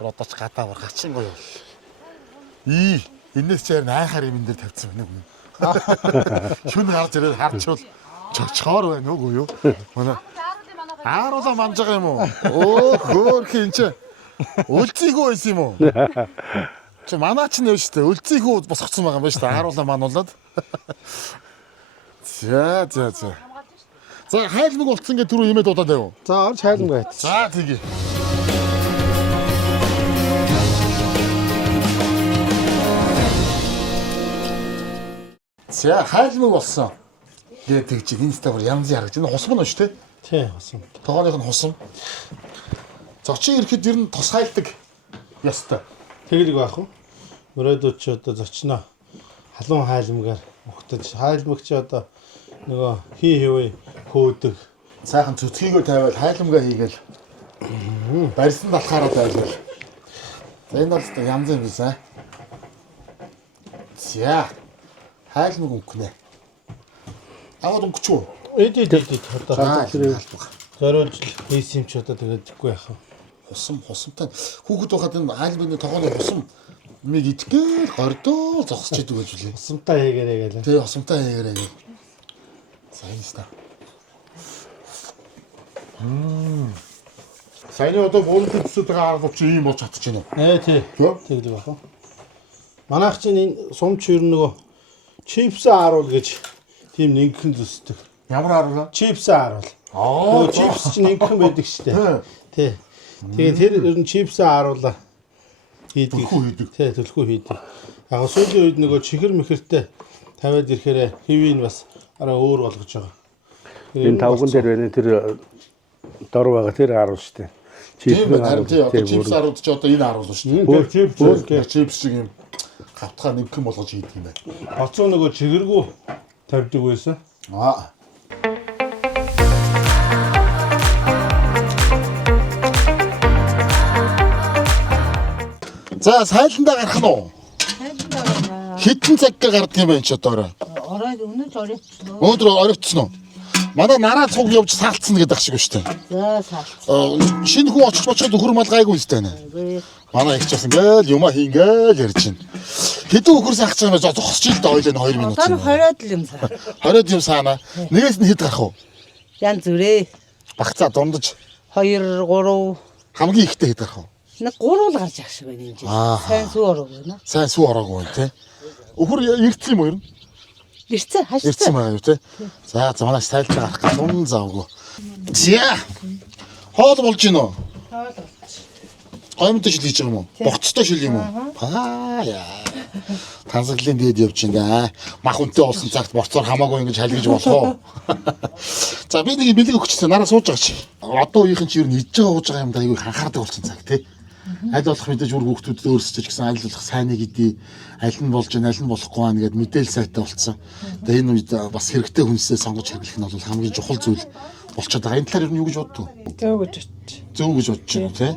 одоо ч гадаа бар гачин гоё бол. Энэс чээр айхаар юм дээр тавьсан байна юм. Шүн гарч ирээд харчвал чочхоор байна уу юу? Манай ааруулаа манж байгаа юм уу? Хөөх юм чи. Үлцийгөө байсан юм уу? Чи манаа ч нэ шүү дээ. Үлцийгөө босгоцсон байгаа юм байна шүү дээ. Ааруулаа мануулаад. За. За хайлмаг болцсон гэ түрүү имэд удаад байв. За орж хайлмаг байт. За тэгье. За хайлмаг болсон. Гэ тэгж энэ стабар янз яргаж. Энэ хусам нь шүү дээ. Тий, хусам. Тогооных нь хусам. Зочин ирэхэд ер нь тусгайлдаг ёстой. Тэгэлэг байх уу? Мөрөөдөд ч одоо зочноо халуун хайлмгаар ухтаж хайлмагч одоо нөгөө хий хөөдөг сайхан цөцгийгөө тавиал хайлмгаа хийгээл барьсан талхаараа тавиал. За энэ бол янз юм биш аа. За хайлмаг өнгөнэ. Аваад өнгөч үү? Эд одоо зориулж хийсэн юм ч одоо тэгээд ихгүй яах вэ? Хусамтай хүүхэд байхад энэ хайлмагны тогооны хусам миг идгээл гордоо зогсож идэг гэж үлээ. Хусамтай хийгээрэй гэлээ. Тий, хусамтай хийгээрэй гээ. Сайн шүү дээ. Сайн одоо буулгын төсөөтэйгээ харах чи ийм болж чадчихна уу? Тий. Тэгэлэг байх уу? Манайх чинь энэ сумч ер нөгөө чипс ааруул гэж тийм нэгэн зүсдэг. Ямар ааруул? Чипс ааруул. Нөгөө чипс чинь нэгэн байдаг шүү дээ. Тий. Тэгээд тэр ер нь чипс ааруулаа хийдэг. Тий, төлхөө хийдэг. Яг сүүлийн үед нөгөө чихэр мэхэртэй тавиад ирэхээр хэвийг бас арай өөр болгож байгаа. Энэ тавган дээр байна тэр дор байгаа тэр ааруул шүү дээ. Чипс ааруул. Чипс ааруул ч одоо энэ ааруул шүү дээ. Чипс чипс шиг юм. Гавтгаа нэвхэн болгож хийдэг юм байна. Хоцоо нөгөө чигэргүү тавьдаг байсан. За сайландаа гарах нь уу? Хитэн цагга гардаг юм байна ч одоо. Орой өнөөдөр оройцсон. Өнөөдөр оройцсон уу? Манай нараа цуг явж саалцсан гэдэг шиг шүү дээ. За саалцсан. Шинэ хүн очих бочоод өхөр мал гайгүй юм байна. Манай их ч бас ингээл юма хийнгээл ярьж байна. Хэдэн өхөр саахч юм бэ? Зогсож ил да ойлоо 2 минут. Одоо 20-од л юм саа. 20-од юм саана. Нэгээс нь хэд гарах уу? Янз бүрээ. Багцаа дундаж 2 3 хамгийн ихтэй хэд гарах уу? нэг 3 л гарч ах шиг байна энэ. Сайн сүү ороогүй байна. Сайн сүү ороогүй байна тий. Өхөр ирсэн юм уу ер нь? Ирсэн хашсан. Ирсэн байгаа юу тий. За манай сайлтаа гарах гэж тун завгүй. За. Хоол болж гин үү? Хоол болж. Гомдож шил хийж байгаа юм уу? Боцтой шил юм уу? Яа. Тансаглалын дээд явж байна. Мах үнтэй болсон цагт борцоор хамаагүй ингэж халигж болох уу? За би нэг бэлэг өгчихсэн. Нараа сууж байгаа чи. Одоо үеийнхэн чи ер нь идж байгаа ууж байгаа юм да айгүй анхаардаг болсон цаг тий. Аль болох мэдээж үр хүүхдүүдэд өөрсдөө ч гэсэн аль болох сайныг идий, аль нь болж байна, аль нь болохгүй байна гэдээ мэдээлэл сайтай болцсон. Тэгээ энэ үед бас хэрэгтэй хүнсээ сонгож хэрэглэх нь бол хамгийн чухал зүйл болчиход байгаа. Энэ талаар ер нь юу гэж боддог вэ? Зөв гэж бодчих. Зөв гэж бодож байна тий.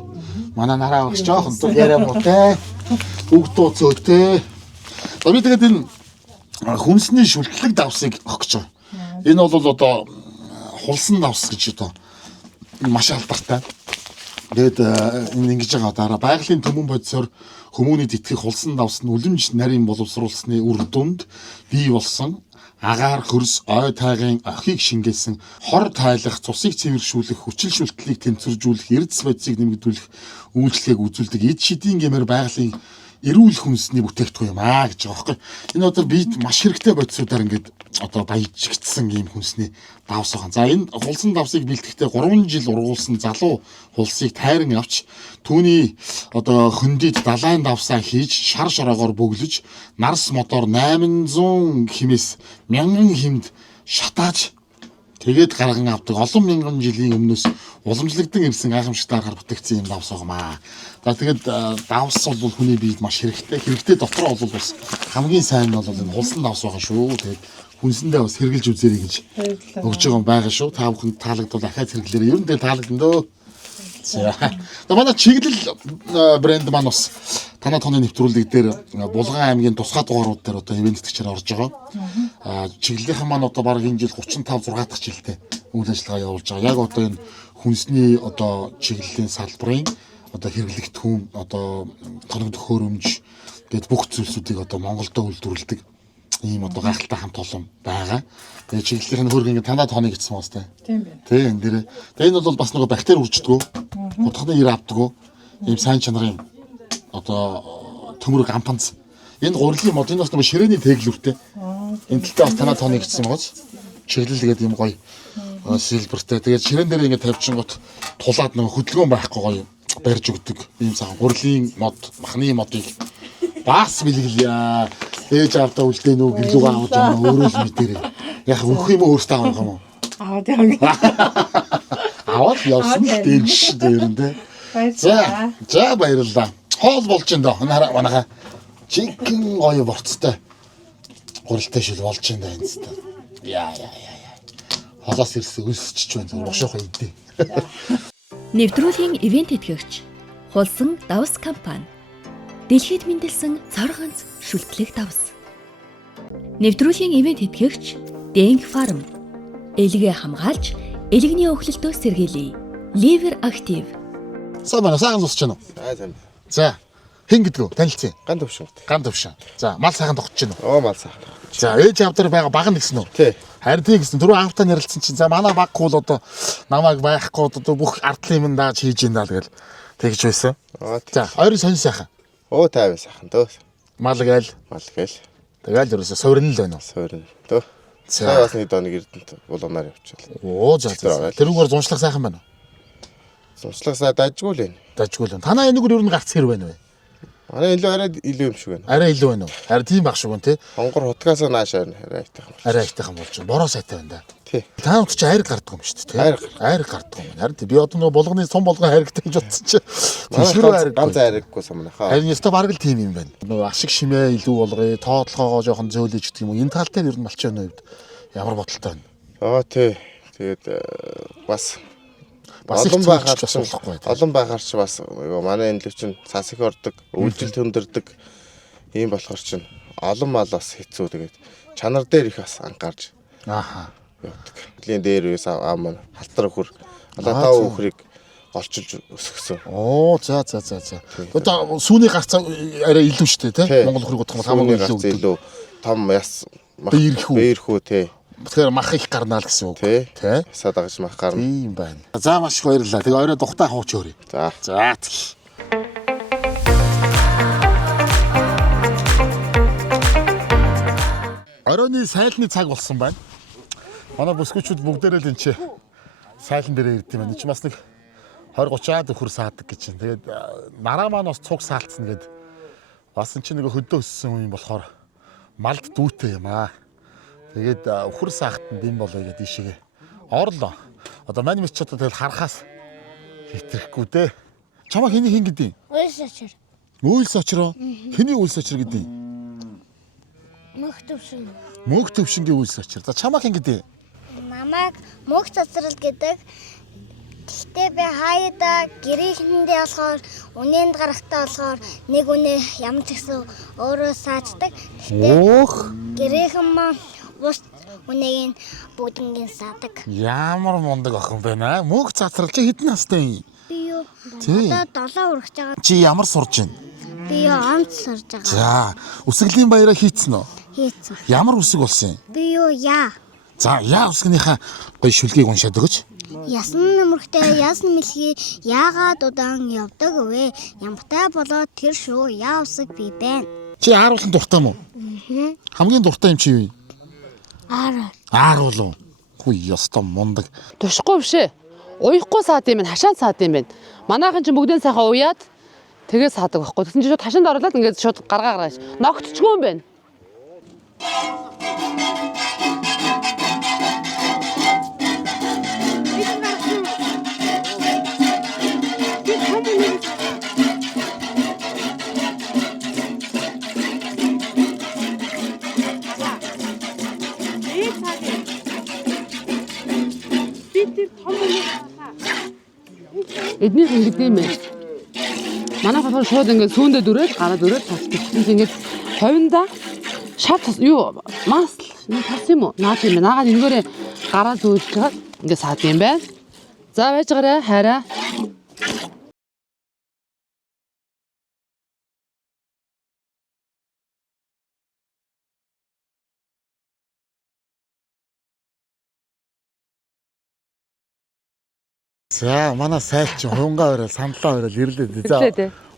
Манай нараа багш жоохон зүг яриа муу тий. Үг дууцөө тий. За би тэгээд энэ хүнсний шүлтлэг давсыг өгч байгаа. Энэ бол одоо хулсан давс гэж одоо маш алдартай. Тэгээд энэ ингэж байгаа дараа байгалийн төмөн бодисоор хүмүүний тэтгэх хулсан давс нь үлэмж нарийн боловсруулсны үр дүнд бий болсон агаар хөрс ой тайгын охийг шингээсэн хор тайлах цусыг цэвэршүүлэх хүчил шүлтлийг тэнцвэржүүлэх эрдэс бодисыг нэмэгдүүлэх үйлчлэгийг үзүүлдэг эд шидийн гэмээр байгалийн эрүүл хүнсний бүтээгдэхүүн юм аа гэж байгаа байхгүй. Энэ одоо бид маш хэрэгтэй бодисуудаар ингээд одоо баяжигдсан ийм хүнсний давс байгаа. За энэ хулсан давсыг бэлтгэхдээ 3 жил ургуулсан залуу хулсыг тайран авч түүний одоо хөндийд далайн давсаа хийж шар шороогоор бөглөж нарс мотор 800 хэмээс 1000 хэмд шатааж тэгээд гарган авдаг. Олон мянган жилийн өмнөөс уламжлагдсан ирсэн гайхамшигтай аргаар бүтээгдсэн юм давс байгаамаа. За тэгээд давс бол хүний биед маш хэрэгтэй. Хэрэгтэй дотроо бол бас хамгийн сайн нь бол энэ хулсан давс байгаа шүү. Тэгээд хүнсэндээ бас хэрглэж үзээрэй гэж өгж байгаа юм байгаа шүү. Та бүхэнд таалагдвал ахаад хэрэглээрэй. Ер нь тэгэл таалагдана. За. Манай чиглэл брэнд маань бас танай тооны нэвтрүүлэг дээр Булган аймгийн тусгай дугаарууд дээр одоо ивент тэтгэгчээр орж байгаа. Чиглэлийнхэн маань одоо баг энэ жил 35 6 дахь жилдээ үйл ажиллагаа явуулж байгаа. Яг одоо энэ хүнсний одоо чиглэлийн салбарын одоо хэрэглэгдэхүүн одоо тоног төхөөрөмж гээд бүх зүйлсүүдийг одоо Монголдо үйлдвэрлэдэг ийм одоо гайхалтай хамт олон байгаа. Тэгээ чиглэлийнх нь хөргөн танаа тооныг гэсэн юм байна. Тийм байна. Тэ энэ дээр. Тэгээ энэ бол бас нэг бактери үрждэг. Утганы ир авдаг. Ийм сайн чанарын одоо төмөрөг ампанц. Энэ гурилын мод энэ бас нэг ширээний тэглүүртэй. Энэ талтай бас танаа тооныг гэсэн юм гоц. Чиглэл гэдэг юм гоё. Силбертэй. Тэгээд ширээн дээр ингэ тавьчихгот тулаад нэг хөдөлгөөн байхгүй гоё барьж өгдөг. Ийм сайн гурилын мод, махны модыг бас бэлгэлээ. Ээж авдаа үлдээн үү гэрлүүгээ авч байгаа өөрөө л мэдэрээ. Яг өөх юм өөртөө авах юм уу? Аваад явна. Аваад явсан л дээш дээр нь тэ. За баярлалаа. Хоол болж энэ доо. Манайха чикен гоё борцтой. Гурилтай шил болж энэ энэ зү. Яа. Холоос ирсэн өсчихж байна. Бошоохоо идэ. Нэвтрүүлгийн ивент тэтгэгч Хулсан давс компани. Дэлхийд мэндэлсэн цор ганц шүлтлэг давс. Нэвтрүүлгийн ивент тэтгэгч Дэнг фарм. Элгээ хамгаалж, элэгний өхлөлтөө сэргийлье. Liver Active. Сайн зусч байна уу? Сайн. За. Хэн гэдэг вэ? Танилцъя. Ган төвшин. Ган төвшин. За, мал сайхан тогтож байна уу? Оо мал сайхан. За, ээж авдар байгаа баг нь гэсэн үү? Тий. Харин тий гэсэн. Түрүү аавтаа ярилцсан чинь за манай баг хул одоо намайг байхгүй одоо бүх ардлын юм дааж хийж энэ даа тэгэл тэгж байсан. За, ойрын сонь сайхан. Оо тайван сайхан дөө. Мал гээл. Тэгэл ерөөсө суурин л байна уу? Суурин дөө. Сая бас нэг доныг эрдэнэт булганаар явчихлаа. Оо за. Тэрүүгээр зуншлах сайхан байна уу? Зуншлах сай дажгүй л байна. Танаа энэгээр ер нь гарц хэр байна вэ? Манай илүү юм шиг байна. Арай илүү байна уу? Харин тийм баг шүү гэн тий. Хонгор хутгаас нааш арай айтайхан. Арай айтайхан болж байна. Бороо сайтай байна да. Тий. Та нар ч айр гардаг юм шүү дээ тий. Айр гардаг юм. Харин би одоо нөгөө болгоны сум болгон хайрагтай гэж бодсон чи. Тийшрүү айр. Ганц айраггүй самнахаа. Харин яста бараг л тийм юм байна. Нөгөө ашиг шимээ илүү болгоё, тоотлогоогоо жоохон зөөлөж гэдэг юм уу. Энэ тал дээр ер нь малчин үед ямар бодолтой байна? Аа тий. Тэгээд бас олон байгаар ч бас манай энэ л чинь цас их ордог, үйлдэл төндөрдөг ийм болохоор чинь олон мал бас хэцүү тэгээд чанар дээр их бас анхаарч явдаг. Хөлийн дээр үес аам халтар өхөр алатаа өхрийг олчилж өсгсөн. Оо за. Одоо сүүний гарцаа арай илүү шүү дээ тий. Монгол өхрийг бодох юм хамаагүй илүү том яс бээрхүү тий. Тэгэхээр мах их гарнаа л гэсэн үг тий. Ясаа дагаж мах гарна. Тийм байна. За маш их баярлалаа. Тэгээ орой тухтай хууч өөрье. За. Оройны сайлны цаг болсон байна. Манай бүсгүүчүүд бүгдээрээ л энэ чи сайлан дээрээ ирд юм байна. Энд чи бас нэг 20-30-аад өхөр саадаг гэж байна. Тэгээд нараа маань бас цуг саалцсан гээд бас энэ чи нэг хөдөө өссөн юм болохоор малд дүүтэй юм аа. Тэгээд өхөр саахт нь дэм болоё гэдэг ишигээ орлоо. Одоо мань мэт ч одоо тэгэл харахаас хитрэхгүй дээ. Чамаа хин гэдэг юм? Үйл сочир. Үйл сочроо? Хэний үйл сочир гэдэг юм? Мөх төвшин. Мөх төвшингийн үйл сочир. За чамаа хин гэдэг юм? Мамаг мөх цацрал гэдэг. Гэхдээ би хаяада гэрээхэндээ болохоор үнэнд гарахтаа болохоор нэг үнэ ямар ч гэсэн өөрөө саачдаг. Гэхдээ гэрээхэн маань бус үнэгийн бүгднгийн саадаг. Ямар мундаг охин байна аа. Мөх цацрал чи хэдэн настай юм? Би юу? Одоо 7 хүрэх байгаа. Чи ямар сурж байна? Би юу онц сурж байгаа. За, үсгэлийн баяраа хийцэн үү? Хийцэн. Ямар үсэг болсон юм? Би юу яа. За, яа үсгийнхаа гоё шүлгийг уншаад өгөөч. Ясны нэмэрхтэй ясны мэлхий яагаад удаан явдаг вэ? Ямтай болоод тэр шүү яа үсэг би байна. Чи ааруулан дуртай мó? Хамгийн дуртай юм чи юу? Ааруулуу. Хүй ястаа мундаг. Тушихгүй биш ээ. Уяхгүй саад юм байна, хашаанд саад юм байна. Манайхан ч бүгдээ сайхан уяад тэгээ саадаг байхгүй. Тэгсэн чинь шууд хашаанд оруулаад ингээд шууд гаргаж. Ногтчгүй юм байна. Эдний ингэдэг юм байна. Манай болохоор шууд ингээд сүүндээ дүрээд гараад өрөөд цацдаг. Ингээд ховинда шат юу мас тас юм уу? Наад юм. Наагаад энэгээрээ гараа зөөлж чад ингээд саад юм байна. За байж гараа хайраа. За, манай сайлч хувангаа орой, сандлаа орой ирлээ. За.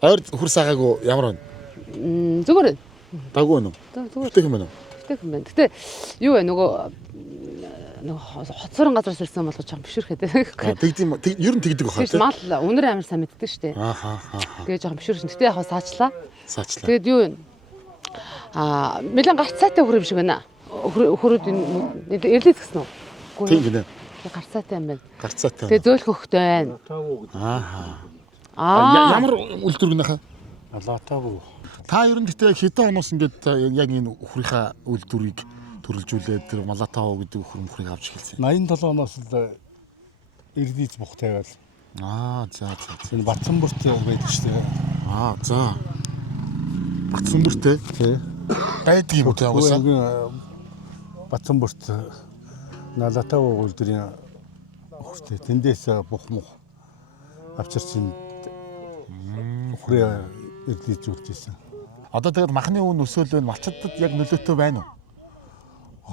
Ойр хөр саагаагүй ямар байна? Зүгээр байна. Даггүй байна уу? Зүгээр байна уу? Байна. Гэтэ юу вэ нөгөө хоцорон газраас ирсэн болгож байгаа бишүрхээ дээ. Тэгдэм ер нь тэгдэг баха тийм. Мал үнэр амар сайн мэддэг штэ. Тэгээ жоохон бишүрхэн. Гэтэ яг саачлаа. Тэгээд юу вэ? Мэлэн гарцаатай хөр юм шиг байна. Хөрүүд ирлээ гэсэн үү? Тийм гинэ. Гарцаатай юм байна. Гарцаатай. Тэгээ зөөлх хөхтэй байна. Ямар үйлдвэргнийхаа? Алаатаагүй. Та ер нь гэтээ хэдэн оноос ингээд яг энэ өхрийнхаа үйлдвэрийг төрөлжүүлээд тэр малатаа гэдэг өхрийг авч эхэлсэн. 87 оноос л эрдийц бух тавиал. За. Энэ Батцанбүрт байдаг шүү дээ. За. Батцанбүртэй. Тий. Байдаг юм уу тавьсан? Батцанбүрт налатаа үйлдвэрийн өхртэй тэндээс бух мөх авчирчин өхрөө эрдийц үрж ирсэн. Одоо тэгээд махны үн өсөөл байна. Малчдад яг нөлөөтэй байна уу?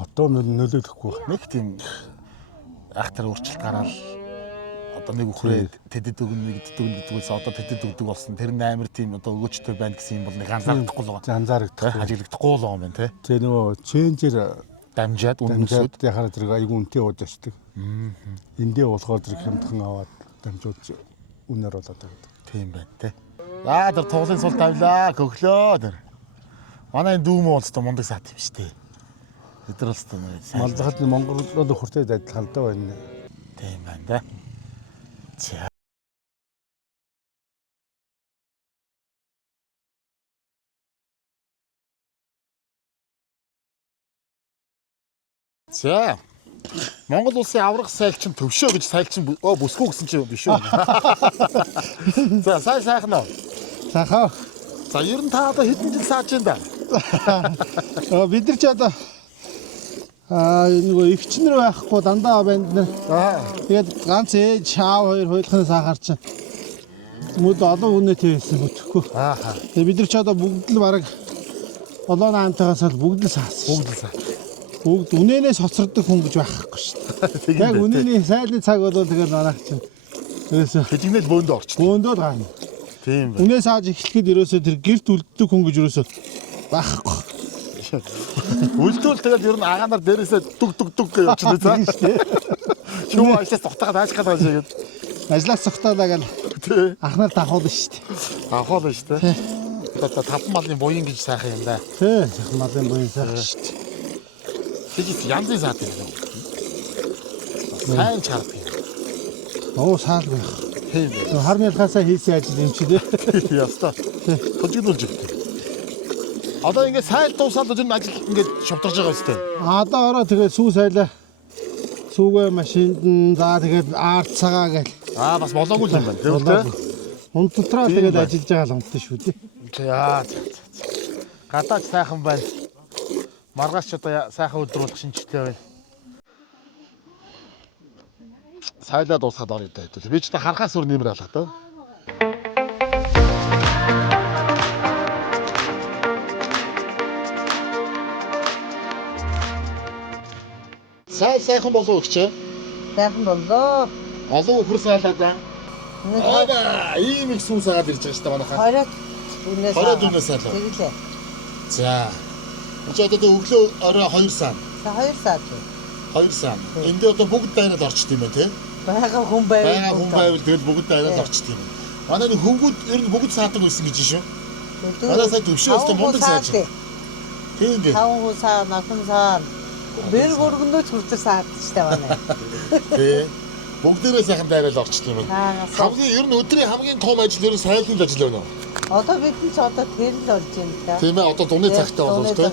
Одоо нөлөөлөхгүй. Нэг тийм ахтар өөрчлөлт гараад одоо нэг өхрөө тэдэд өгнө гэдгээс одоо тэдэд өгдөг болсон. Тэр нь амар тийм одоо өгөөчтэй байна гэсэн юм бол нэг анзаардахгүй л байна. Анзаардахгүй. Ажиглагдахгүй л юм байна тий. Тэгээ нөгөө ченжер дамжаад үнэсэд яхаар зэрэг айгүй үнэтэй ууж очдөг. Эндээ болохоор зэрэг хямдхан аваад дамжуулж үнээр болоод байгаа. Тийм байна тий. За тэр туглын сул тавилаа. Көглөө тэр. Манай дүү мөн бол мундаг саат юм шүү дээ. Өдөр л тань. Малдахад Монголд хүртээд адилхан л даа байна. Тийм байна да. За. За. Монгол улсын аврах сайлчин төвшөө гэж сайлчин бүсгүй гэсэн чинь биш үү? За сайхан уу? Сайхан. За ер нь та одоо хэдэн жил сааж байна да? Бид нар ч одоо нөгөө эгчнэр байхгүй дандаа байна. Тэгээд ганц ээж аав хоёр хойлохноос анхаарч мөд олон үнэтэй байсан бүтэхгүй. Тэгээд бид нар ч одоо бүгд л бараг 7-8-тагаас л бүгд л саасан. Бүгд үнэнээс хоцордог хүн гэж байхгүй шүү дээ. Яг үнэний сайлны цаг бол тэгэл манайх чинь ерөөсөө хэжигнэл бөөндөө орчихсон. Бөөндөө гарна. Тийм байна. Үнээс ааж эхлэхэд ерөөсөө тэр гэрт үлддэг хүн гэж ерөөсөө байхгүй. Үлдвэл тэгэл ер нь агаанаар дээрээсээ дүг гэж явчихна тийм шүү дээ. Юу ажлаас цогтойгоо таашгаад байгаа шиг. Ажлаас цогтоолаа гэл анхнаар давхуулна шүү дээ. Давхуулна шүү дээ. Одоо таван малын буян гэж сайхан юм да. Тий, таван малын буян сайхан шүү дээ. Тэгж янзын саад юм. Сайн чардаг юм. Оо саал байх. Тийм. Харны ялгаасаа хийсэн ажил юм чи дээ. Ястаа. Хожигдуулж өгдөө. Одоо ингээд сайл дуусаад тэр ажил ингээд шавтарж байгаа үстэй. Одоо ороо тэгээд сүү сайлаа. Сүүгээ машинд нь за тэгээд арт цагаа гэл. Бас болоогүй юм байна. Тийм үү? Унд дотроо тэгээд ажиллаж байгаа л юмтай шүү дээ. За. Гадаач сайхан байна. Маргааш ч одоо сайхан өдөр болох шинжтэй байна. Сайлаа дуусгаад орё даа. Би ч та харахаас өөр нэмэр алах таа. Сайхан болов өгч. Сайхан боллоо. Олон өхөр сайлаа да. Ийм их сүүн сагаад ирж байгаа шүү дээ манайхаа. 20 дүнээс сайлаа. Тэгэлээ. За. Чи одоо өглөө орой 2 сар. За 2 сар. 2 сар. Энд одоо бүгд дайраад орчт юм байна тий. Бага хүн байвал тэгэл бүгд дайраад орчт юм. Манай хөнгүүд ер нь бүгд саадаг байсан гэж шүү. Манай сая төвшөөс мундаг сааж. Тийм дээ. 5 хүн саа, 8 саа. Бэр гөргөндөө хүртэл саадаг штэ манай. Тий. Бүгдээрээ сайхан дайраад орчт юм байна. Хамгийн ер нь өдрийн хамгийн том ажил ер нь сайлын ажил байна. Одоо бид нь ч одоо тэр л болж юм да. Тийм ээ одоо дуны цагтаа болов тий.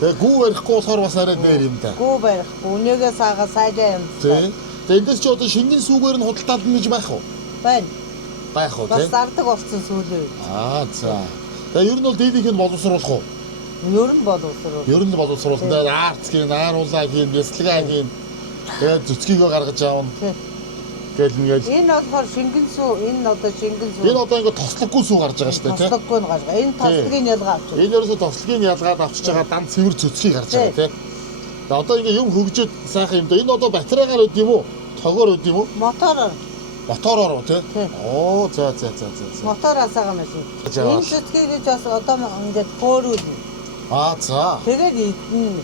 Тэгээ гүү барихгүй болохоор бас арай нэр юм да. Гүү барихгүй өнөөгөө саага сайжаа юм. Тий. Тэгээ эндээс ч одоо шингэн сүүгээр нь худалдаална гэж байх уу? Байна. Байх уу тий. Бас зардаг болсон сүүлээ. За. Тэгээ ер нь бол дийлийнх нь боловсруулах уу? Ер нь боловсруулах. Ер нь боловсруулах. Тэгээ аарцгийн, ааруулаа хийн, бяцлагаа хийн. Тэгээ зүцгийгөө гаргаж аавна. Тэгэл ингээд энэ болохоор шингэн сүү, энэ одоо шингэн сүү. Энэ одоо ингээд тослоггүй сүү гарч байгаа шүү дээ тий. Тослоггүй нь гарч байгаа. Энэ тослогийн ялгаа авч. Энэ ерөөсө тослогийн ялгаад авчиж байгаа дан цэвэр зүцгий гарч байгаа тий. Тэгээ одоо ингээд юм хөгжөөд сайхан юм да. Энэ одоо батарейгаар үд юм уу? Тогоор үд юм уу? Мотороор. Мотороор уу тий? Оо за. Мотороос байгаа машин. Энэ зүцгийг гэж бас одоо ингээд хөөрүүлнэ. За. Тэгээд идэн.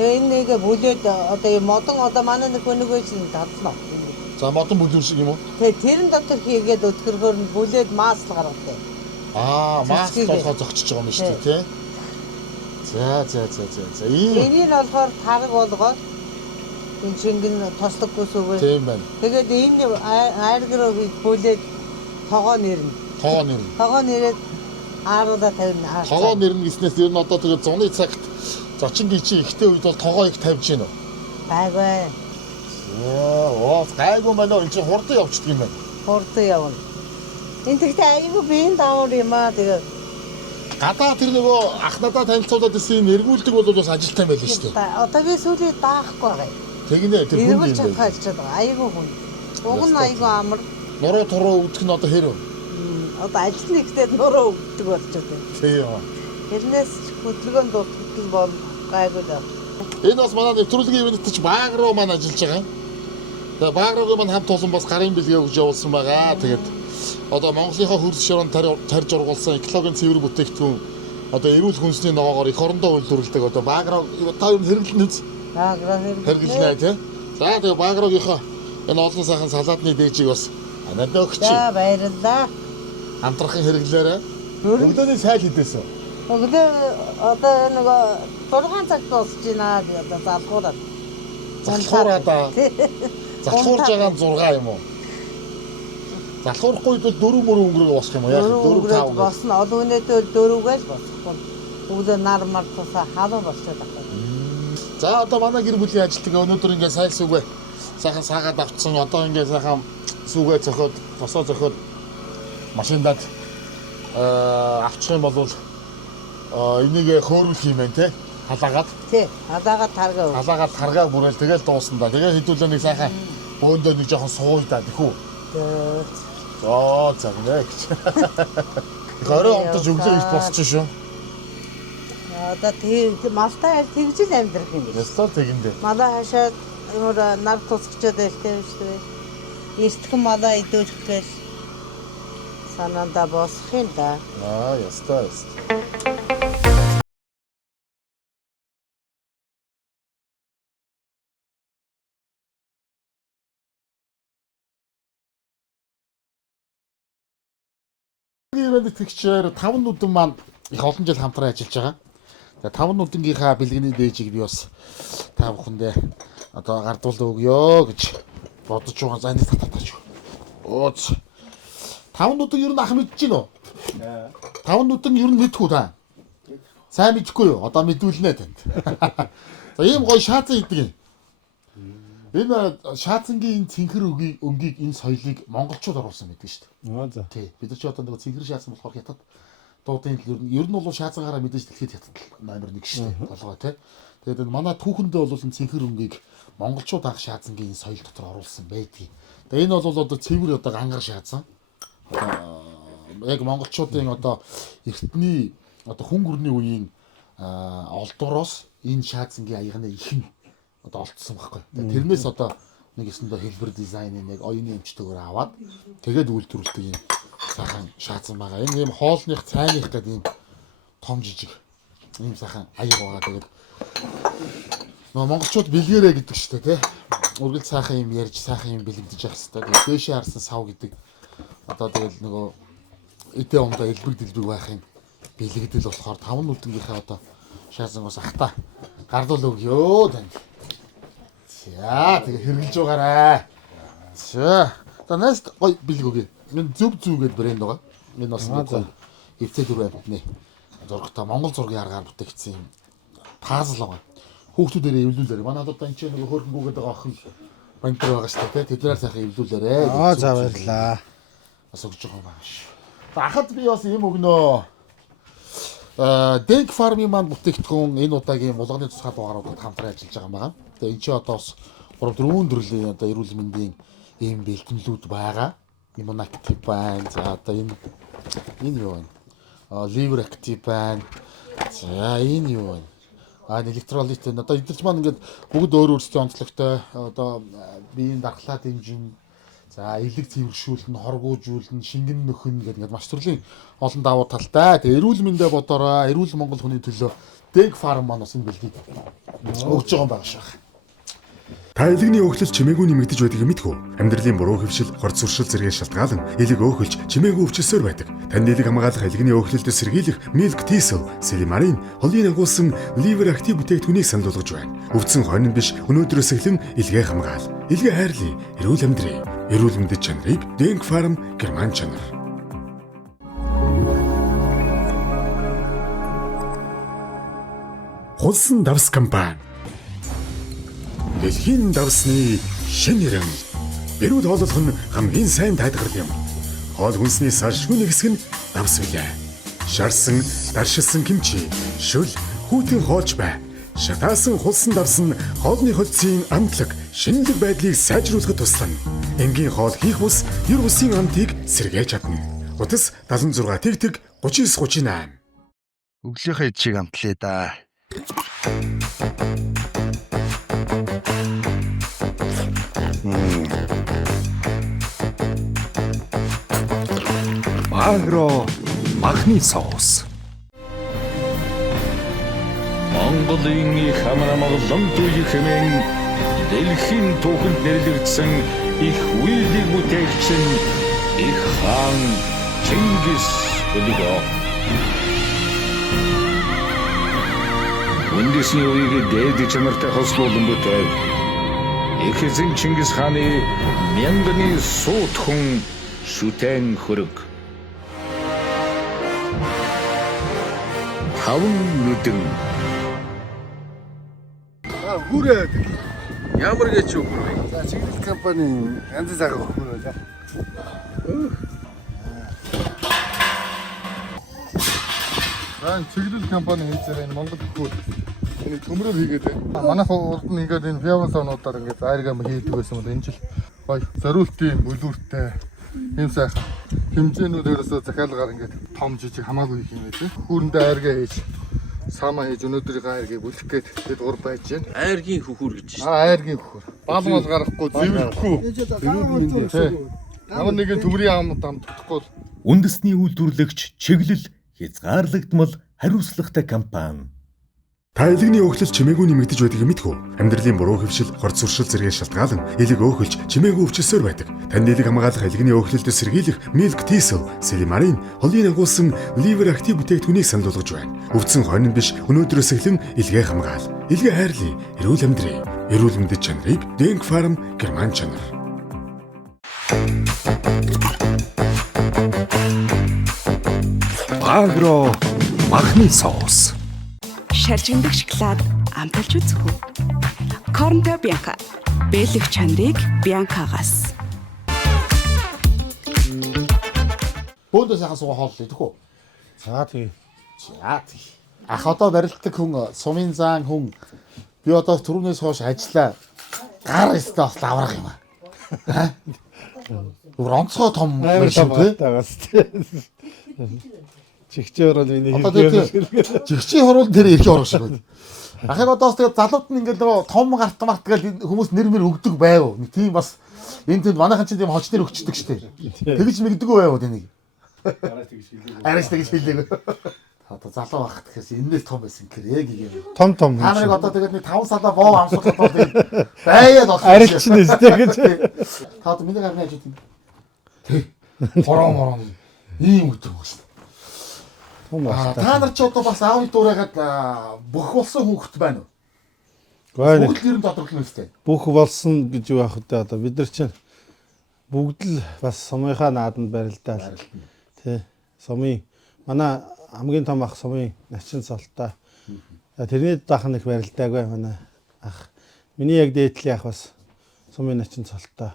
Тэгээ энэ нэгэ бүлээд одоо юм модон одоо манай нөгөө чинь тадлаа. За модон бүлүүр шиг юм уу? Тэгээ тэрэн дотор хийгээд өтгөргөөр нь бүлээд маасл гаргадаг. Маасл болохоо зогчиж байгаа юм шүү дээ тий. За. Энийг нь болохоор тараг болгоод энэ шингэн тослоггүй сүгээр. Тийм байна. Тэгээд энэ айргроо бүлээд тогоо нэрнэ. Тогоо нэрээд ааруулаа тавина. Тогоо нэрнэ гэснээс ер нь одоо тэгээд зуны цагт зочингийн чи ихтэй үед бол тогоо их тавьж гинөө. Гайгүй. Гайгүй мань энэ чи хурдан явчихдаг юм байна. Хурдан явна. Энэ тэгтээ айгүй биеийн даавар юм аа тэгээд гадаа тэр нөгөө ах надаа танилцуулаад ирсэн эргүүлдэг бол бас ажилтаа байл шүү дээ. Одоо би сүүлийн даахгүй байгаа юм. Тэгнэ тэр хүн юм. Эргүүлж чадчихад байгаа. Айгүй хүн. Уг нь айгүй амар. Нуруу туруу үүдэх нь одоо хэр вэ? Одоо ажил нэгтэй нуруу үүддэг болчиход байна. Тийм. Тэрнээс хөдөлгөөнд дутагдал бол гайгүй даа. Энэ бас манай нэвтрүүлгийн ивэнтч баг руу маань ажиллаж байгаа. Тэгээ баг руугийн маань хамт олон бас гарын бэлгээ өгж явуулсан байгаа. Тэгээд одоо Монголынхаа хөрс шоронд тарж ургуулсан экологийн цэвэр бүтээгдэхүүн одоо эрүүл хүнсний ногоогоор эх орондоо үйлдвэрлэдэг одоо баг руу та юу хэрэглэнэ үз? Баг руу хэрэглэнэ тий. За тэгээ баг руугийнхаа энэ олон сайхан салаатны дээжийг бас надад өгч. За баярлалаа. Хамтрахын хэрэглээрээ өглөөний сайл хийдээсэн. Өглөө одоо нэг 6 цаг дуусч байна би одоо залхуураад. Залхуурж байгаа 6 юм уу? Залхуурахгүй бол 4 мөр өнгөрөө босох юм уу? Яг 4 5 босно. Одоо өнөөдөр 4-гээл босхгүй. Өглөө нар мар тусаа халуун болчиход байна. За одоо манай гэр бүлийн ажилтнаа өнөөдөр ингээ сайн сүгэ сайхан саагаад авцсан. Одоо ингээ сайхан сүгэ зөхөд, босоо зөхөд машиндад авчих юм бол энийг хөөрүүлэх юм байна те. Халаагаад. Тий. Халаагаад таргаа бүрэл тэгэл дуусна да. Тэгээ хэдүүлээ нэг сайхан бөөндөө нэг жоохон сууй да тэхүү. За загнаа гэж. Гороо онтож өглөө их босч шүү. Одоо малтай тэгж л амьдрах юм биш. Ястаа тэгэндээ. Малаа хашаад ямар нар тусгачаад байлтай шүү дээ. Эртхэн малаа идүүлэх гээл санаанда босох юм да. Ястаа. Ивент итгэгчээр 5 нүдэн маань их олон жил хамтран ажиллаж байгаа. Тэгээ 5 нүдэнгийнхаа бэлгэний дээжийг би бас та бүхэндээ одоо гардуулаа өгье гэж бодож байгаа. За энэ татаач. Өөц. 5 нүдэн ер нь ах мэдэж гин үү? 5 нүдэн ер нь мэдхгүй та. Сайн мэдэхгүй юу? Одоо мэдүүлнэ танд. За ийм гоё шаацсан идэг юм. Энэ шаацангийн цэнхэр өнгийг энэ соёлыг монголчууд оруулсан байдаг шүү дээ. Тий. Бид нар ч одоо нэг цэнхэр шаацсан болохоор хятад дуудын ер нь бол шаацангаараа мэдээж дэлхийд хятад номер 1 шүү дээ. Толгой тий. Тэгээд манай түүхэндээ бол энэ цэнхэр өнгийг монголчууд анх шаацангийн соёл дотор оруулсан байдгийг. Тэгээд энэ бол одоо цэвэр одоо гангар шаацсан. Яг монголчуудын одоо эртний одоо хүн гүрний үеийн олдвороос энэ шаацангийн аягны ихэн одоо олдсон байхгүй. Тэрнээс одоо нэг өсөндөө хэлбэр дизайныг нэг оюуны өмчтөөр аваад тэгээд үйлдвэрлэдэг юм сайхан шаацсан байгаа. Энэ юм хоолных цайных гэдэг юм том жижиг ийм сайхан аяг байгаа. Тэгээд нөө монголчууд бэлгэрэ гэдэг шүү дээ тий. Үргэлж сайхан юм ярьж сайхан юм бэлэгдэж явах хэрэгтэй. Тэгээд дээшээ харсан сав гэдэг одоо тэгэл нөгөө эдээ ондоо элбэг дэлбэг байх юм бэлэгдэл болохоор 5 нүдэнгийнхээ одоо шаацангаас ахта гардуул өгье танд. За тэгээ хэрглэж байгаарай. За нест гой бэлэг өгье. Энэ зөв гэд брэнд байгаа. Энэ бас нэг эвцээ 4 амтны зургатаа Монгол зургийн аргаар бүтээгдсэн юм пазл байгаа. Хүүхдүүдээрээ эвлүүлээрэй. Манай одоо энэ ч нэг хөөрхөнгүүгээд байгаа охин бантар байгаа шүү дээ. Тэднээр сайхан эвлүүлээрэй. За баярлаа. Бас өгч байгаа юм байна шүү. Ахад би бас юм өгнөө. Denk Farm-ийн маань бүтээгдэхүүн энэ удаагийн булганы тусгай дугааруудад хамтран ажиллаж байгаа юм байна. Тэгээ энэ ч одоо бас 3-4 төрлийн одоо эрүүл мэндийн ийм бэлтгэлүүд байгаа. Immunactive байна. За одоо энэ юу вэ? Liver Active байна. За энэ юу вэ? Электролит энэ одоо эдгэрч маань ингээд бүгд өөр өөрсдийн онцлогтой одоо биеийн дархлаа дэмжин за элэг цэвэршүүлнэ, хоргуужуулна, шингэн нөхөн гэдэг ингээд маш төрлийн олон давуу талтай. Тэгээ эрүүл мэндэ бодороо, эрүүл Монгол хүний төлөө Denk Farm маань бас энэ бэлгийг өгж байгаа юм байна шээ. Та элэгний өөхлөл чимээгүй нэмэгдэж байдгийг мэдгүй. Амьдралын буруу хөвшил, хорц суршил зэрэг шалтгаалan элэг өөхөлж чимээгүй өвчсөөр байдаг. Танд элэг хамгаалах элэгний өөхлөлтөд сэргийлэх Milk Thistle, Silimarin, холын агуулсан Liver Active бүтээгдэхүүнийг санал болгож байна. Өвдсөн хойно биш, өнөөдрөөс эхлэн элгээ хамгаал. Элгээ хайрлая, эрүүл амьдрий. Эрүүл мэндэд чанарыг Denk Farm Герман чанар. Хулсан давс компани дэлхийн давсны шинэ ирэм. Эрүүл хооллох нь хамгийн сайн тайлбар юм. Хоол хүнсний салшгүй нэг хэсэг нь давс билээ. Шарсан, даршилсан кимчи, шүл, хүүтэн хоолж бай. Шатаасан хулсан давс нь хоолны холцын амтлаг, шинэлэг байдлыг сайжруулахад туслана. Энгийн хоол хийх бус, ер бусын амтыг сэргээж чадна. Утас 76 тэгтэг 3938. Өглөөхөө чиг амтлаа да. Агро махны соус. Монголын их хамрамгалан дүүх хэмээн дэлхийн түүхэнд нэрлэгдсэн их үйлийг бүтээгдсэн их хаан Чингис өлгөө. Үндэсний үеийг дээд чанартай хослуулан бүтээв. Их эзэн Чингис хааны мянганы суут хүн шүтэн хөрөг. Таван нүдэн. Хүрээд. Ямар гэж юу хүрвэ? За чиглэл компани янз заагаа хүрээлээ. Чиглэл компани хийцээр энэ Монгол хүү энэ төмрөөр хийгээд байна. Манайх урд нь ингээд энэ фиаван савнуудаар ингээд зайргам хийдэг байсан бол энэ жил гоё зориултын бүлүүртэй юм сайхан хэмжээнүүд ерөөсөө захиалгаар ингээд том жижиг хамаагүй хийх юм байлээ. Хүүрэндээ айргаа хийж саамаа хийж өнөөдрийн айргийг бүлэх гээд тэд ур байж байна. Айргийн хөхөр гэж шүү. Айргийн хөхөр. Баалмал гарахгүй зэвэрхгүй. Ямар нэгэн төмрийн амд амтдахгүй. Үндэсний үйлдвэрлэгч чиглэл хязгаарлагдмал хариуцлагатай компани. Та элэгний өөхлөл чимээгүй нэмэгдэж байдгийг мэдгүй. Амьдралын буруу хэвшил, хорц суршил зэрэг шалтгаалan элэг өөхөлж чимээгүй өвчсөөр байдаг. Танд элэг хамгаалах элэгний өөхлөлтөд сэргийлэх Milk Thistle, Silimарын холын агуулсан ливер актив бүтээгдэхүүнийг санал болгож байна. Өвдсөн хойно биш өнөөдрөөс эхлэн элгээ хамгаал. Элгээ хайрлая, эрүүл амьдрий. Эрүүл мэндэд чанарыг Denk Farm Герман чанар. Агро махны соус. Шаржигдах шоколад амталж үзэх үү? Cornto Bianca. Бэлэг чанарыг Bianca-гаас. Бөөдөө сайхан суугаа хооллоо тэхүү. За тий. Ах одоо барилддаг хүн сумын зан хүн би одоо түрүүнээс хойш ажиллаа. Гар өстө бас лаврах юм аа. Ронцгой том байсан тагаас тий. Чигчээр бол миний чигчийн хурал дээр ирэх орох шиг байна. Ахыг одоос тэгээд залууд нь ингээл нөгөө том гарт март гэл хүмүүс нэр мэр өгдөг байв. Нэг тийм бас энэ тэнд манайхан чинь тийм хоч нэр өгчдөг штеп. Тэгж мэгдэггүй байв тэнийг. Арайч тэгж хэлээг. Одоо залуу байх гэхээс энэс том байсан гэхээр яг юм. Том. Та нарыг одоо тэгээд нэг 5 салаа боо амсуулах бол тэгээд байяад болох. Арайч нэстэй гэж. Та одоо миний гарны ажил тийм. Тэг. Хорон. Ийм өгдөг шүү. Та нар ч одоо бас аавны дуурайгаад бүх болсон хүүхэд байна уу? Гэхдээ бүгд л ер нь тодорхой нүстэй. Бүх болсон гэж юу яах вэ? Одоо бид нар чинь бүгд л бас сумынхаа нааданд барилдаал. Тэ. Сумын манай хамгийн том ах сумын начин солтой. Тэрний дахн их барилдаагүй манай ах. Миний яг дээдлийн ах бас сумын начин солтой.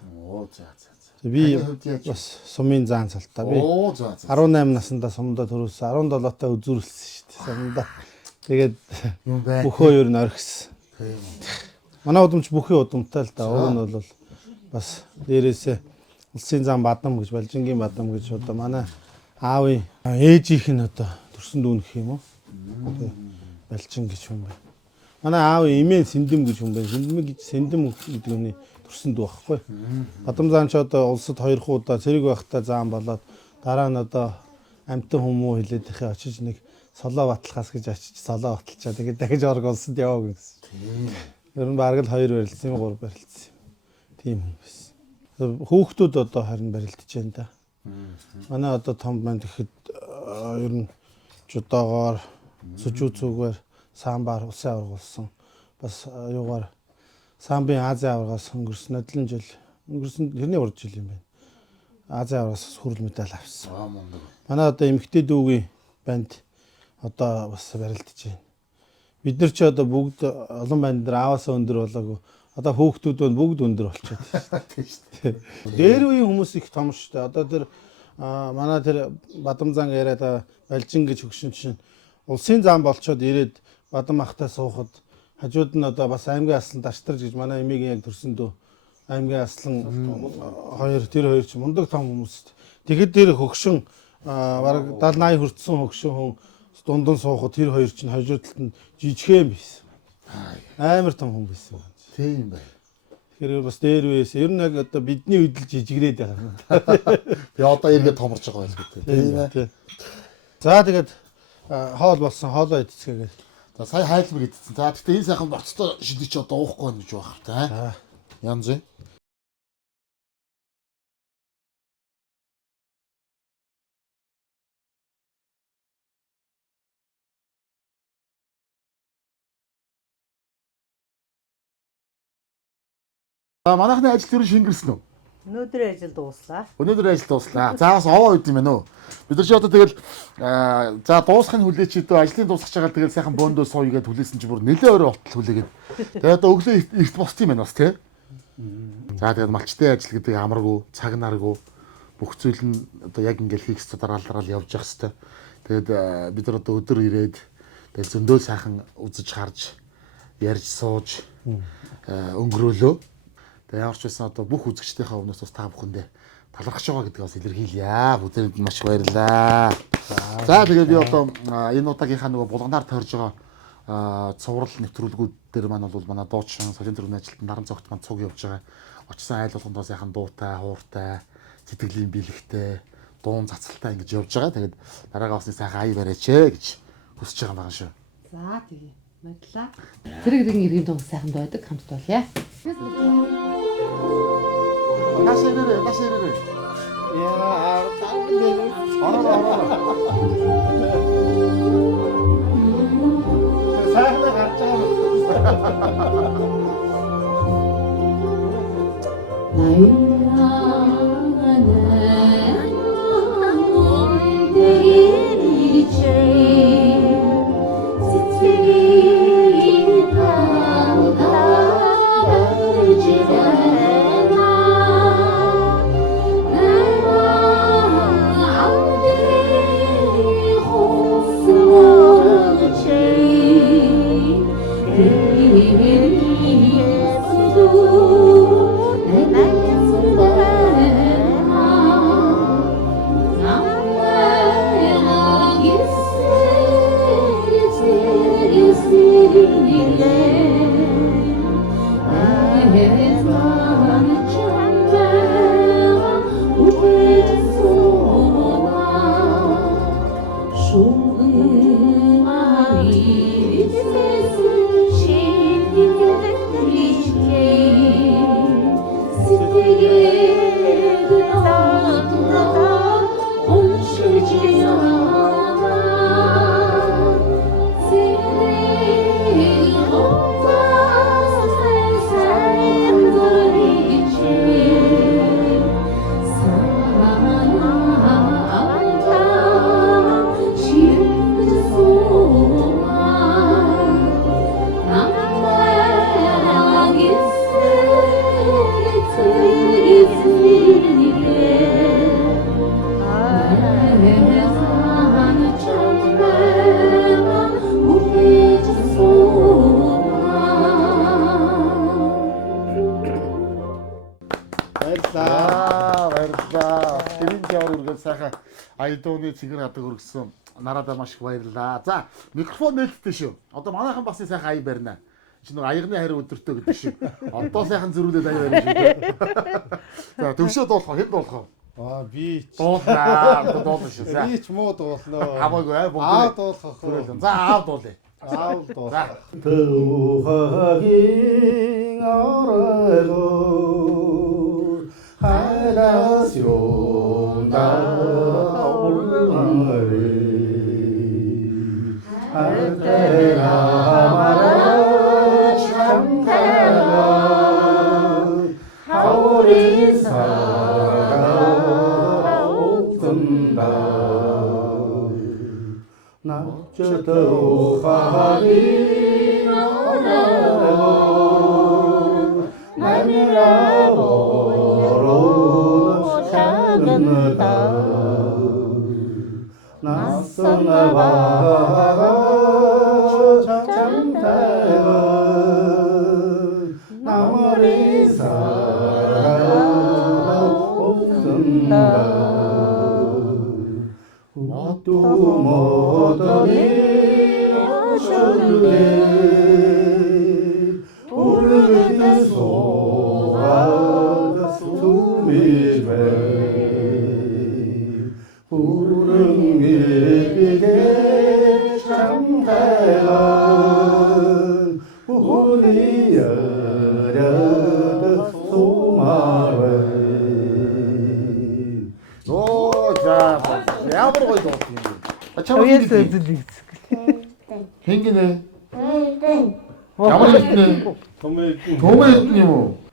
Би бас сумын заан солтой. Би 18 наснда сумдаа төрүүлсэн. 17-таа үзүүрлсэн шүү дээ. Сумдаа. Тэгээд бөхөө ер нь орхисон. Манай удамч бүхий удамтай л да. Уг нь бол бас дээрээсээ улсын зам бадам гэж Балжингийн бадам гэж одоо манай аавын ээжийнх нь одоо төрсөн дүүн гэх юм уу? Балжин гэж хүн байна. Манай аавын эмээ Сэндэм гэж хүн байна. Сэндэм гэдэг нь төрсөн дүү байхгүй. Бадам зам ч одоо улсад 2 удаа цэрэг байхдаа заан болоод дараа нь одоо амтан хүмүү хилээд ихе очиж нэг солоо батлахаас гэж очиж солоо баталчаа. Тэгээд дахиж орг улсад яваа гэсэн. Ер нь бараг л 2 барилдсан юм 3 барилдсан юм. Тийм юм байсан. Хүүхдүүд одоо харин барилдаж байна да. Манай одоо том банд гэхэд ер нь жудоогоор сүжүүцүүгээр самбар усын аврагуулсан. Бас юугаар самбын Азийн аврагаас өнгөрсөн 7 жил. Өнгөрсөн тэрний урд жил юм байна. Азийн аврагаас хүрэл медаль авсан. Манай одоо эмэгтэй дүүгийн банд одоо бас барилдаж байна. Бид нар ч одоо бүгд олон банд дээр ааваасаа өндөр болоогүй. Одоо хүүхдүүд нь бүгд өндөр болчиход байна шүү дээ. Дээр үеийн хүмүүс их том шүү дээ. Одоо тэр манай тэр Бадамзан яриад Балжин гэж хөгшин чинь улсын зам болчоод ирээд Бадам ахтай суухад хажууд нь одоо бас аймгийн аслан Даштарж гэж манай эмигийн яг төрсөн дөө аймгийн аслан тэр хоёр ч мундаг том хүмүүс. Тэгэхэд тэр хөгшин бараг 70 80 хүртсэн хөгшин хүн дундан суухад тэр хоёр чинь хажуудалд нь жижигхэн байсан. Амар том хүн байсан. Тийм бай. Тэгэхээр бас дээр үеэс ер нь яг одоо бидний үед л жижигрээд байгаа. Би одоо эргээд томорж байгаа байл гэдэг. За тэгээд хоол болсон хоолоо идцгээгээд. За сая хайлбар идсэн. За гэхдээ энэ сайхан боцтой шидэж одоо уухгүй байна гэж байна та. Янз ээ. Манайхны ажил ер нь шингэрсэн үү? Өнөөдөр ажил дууслаа. Өнөөдөр ажил дууслаа. За бас овоо үед юм байна уу? Бид нар чи одоо тэгэл за дуусахын хүлээч идөө ажлын дуусгаж байгаа тэгэл сайхан бөөндөө сууя гэдээ хүлээсэн чи бүр нэлээ өөрөө оттол хүлээгээд. Тэгээ одоо өглөө эрт босч юм байна бас тий. За тэгээд малчтай ажил гэдэг амаргүй, цаг наргүй бүх зүйл нь одоо яг ингээл хийх ёстой дараалал явж явах ёстой. Тэгээд бид нар одоо өдөр ирээд тэгээд зөндөө сайхан үзэж харж ярьж сууж өнгөрөөлөө. Тэгээ ямар ч байсан одоо бүх үзэгчдийнхээ өмнөөс бас та бүхэндээ талархаж байгаа гэдгийг бас илэрхийлье. Бүгдээрэнд маш их баярлалаа. За тэгээд би одоо энэ удаагийнхаа нөгөө булганаар тойрж байгаа цуврал нэвтрүүлгүүд дээр маань бол манай дуучин солийн төрний ажилтан наран цогт маань цуг явж байгаа. Очсон айл болгондоо сайхан дуутай, хууртай, сэтгэлийн бэлэгтэй, дуун цацалтай ингэж явж байгаа. Тэгээд дараагаа усны сайхан ая бариач гэж хүсэж байгаа байгаа шүү. За тэгээ. Баярлалаа. Зэрэг иргэн дуу сайхан байдаг хамт болъё. Наширээ. Яа, таарна. Сайхан гарч Айдууны цэгэр хадаг өргөсөн нарадаа маш их баярлалаа. За, микрофон нээлттэй шүү. Одоо манайхан бас сайхан ая барина. Чи нэг аягны хариу өдөртөө гэдэг шүү. Одоо сайхан зөрүүлээд ая барина шүү. За, төвшөө дуулах, хэд дуулах вэ? Би ч дуулна шүү. За. Би ч муу дуулнаа. Хамаагүй аа дуулах. За, аав дуулъя. Аав дуулах. Төвхөгийн оройгоо хайраас юунда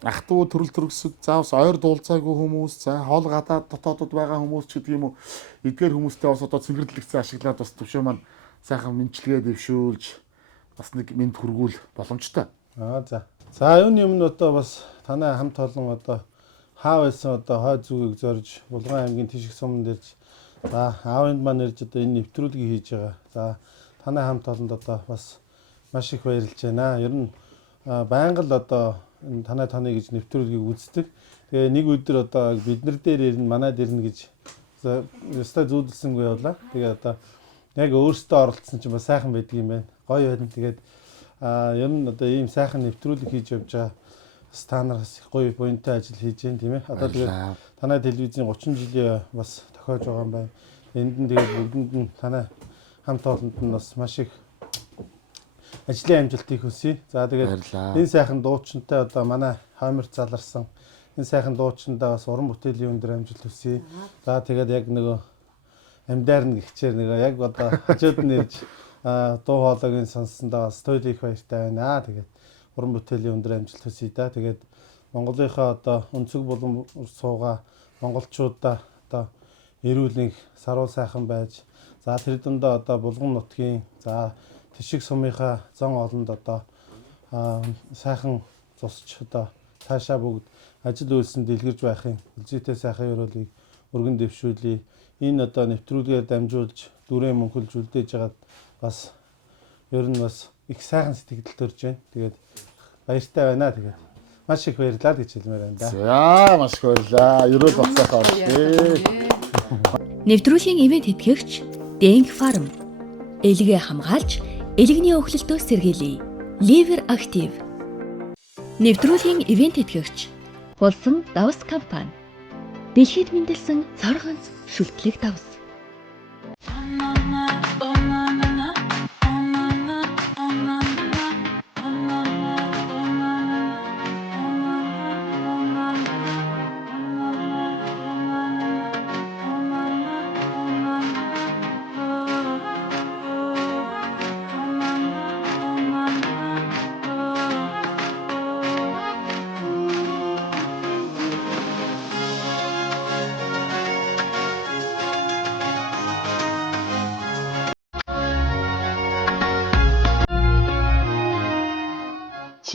ах トゥ төрөл төрөсөд заавс ойр дуулцаагүй хүмүүс, за хоол гадаад дотоодод байгаа хүмүүс ч гэдэг юм уу, эдгээр хүмүүстэй бас одоо цэнгэрлэгцээ ашиглаад бас төвшөө маань сайхан мэдчилгээ дэвшүүлж бас нэг мэд хүргүүл боломжтой. За. За юуны өмнө одоо бас танай хамт олон одоо хаа байсан одоо хой зүгийг зорж Булган аймгийн Тишиг суманд ирж за аавынд маань ирж одоо энэ нэвтрүүлгийг хийж байгаа. За танай хамт олонд одоо бас маш их баярлж байна. Ер нь байнга л одоо танай гэж нэвтрүүлгийг үздэг. Тэгээ нэг өдөр одоо бид нар дээр ирнэ, манайд ирнэ гэж өстой зүүдэлсэнгүй явлаа. Тэгээ одоо яг өөртөө оролцсон чинь бас сайхан байдаг юм байна. Гоё байна. Тэгээд ер нь одоо ийм сайхан нэвтрүүлэг хийж явж байгаа. Та нараас гоё буянтай ажил хийж байна тийм ээ. Одоо тэгээд танай телевизийн 30 жилийн бас тохиож байгаа юм байна. Энд нь тэгээд бүгдэнд нь танай хамт олонд нь бас маш их ажлын амжилтыг хүсье. За тэгээд энэ сайхан дуучинтай одоо манай Хойморт заларсан энэ сайхан дуучиндаа бас уран бүтээлийн өндөр амжилт хүсье. За тэгээд яг нөгөө амьдаар нь гихчээр нөгөө яг одоо хажууд нь ирж дуу хоолойг сонссондоо бас туйл их баяртай байна. Тэгээд уран бүтээлийн өндөр амжилт хүсье да. Тэгээд Монголынхаа одоо өнцөг булан суугаа монголчуудаа одоо эрүүл нэг саруу сайхан байж за тэр дундаа одоо Булган нутгийн за Тишиг сумынхаа зан олонд одоо сайхан зусч одоо цаашаа бүгд ажил үйлсэнд дэлгэрж байхын үлзийтэй сайхан ёроолыг өргөн дэвшүүлье. Энэ одоо нэвтрүүлгээр дамжуулж дүрээ мөнхөлж үлдээж байгаад бас ер нь бас их сайхан сэтгэл төрж байна. Тэгээд баяртай байна. Тэгээд маш их баярлалаа гэж хэлмээр байна да. За маш их баярлалаа. Ерөөл багсаахаа оршээ. Нэвтрүүлгийн ивент тэтгэгч Denk Farm элгээ хамгаалж элэгний өхлөлтөө сэргийлье. Liver Active нэвтрүүлгийн ивент тэтгэгч Хулсан давс компани дэлхийд мэндэлсэн цоргонц шүлтлэг давс.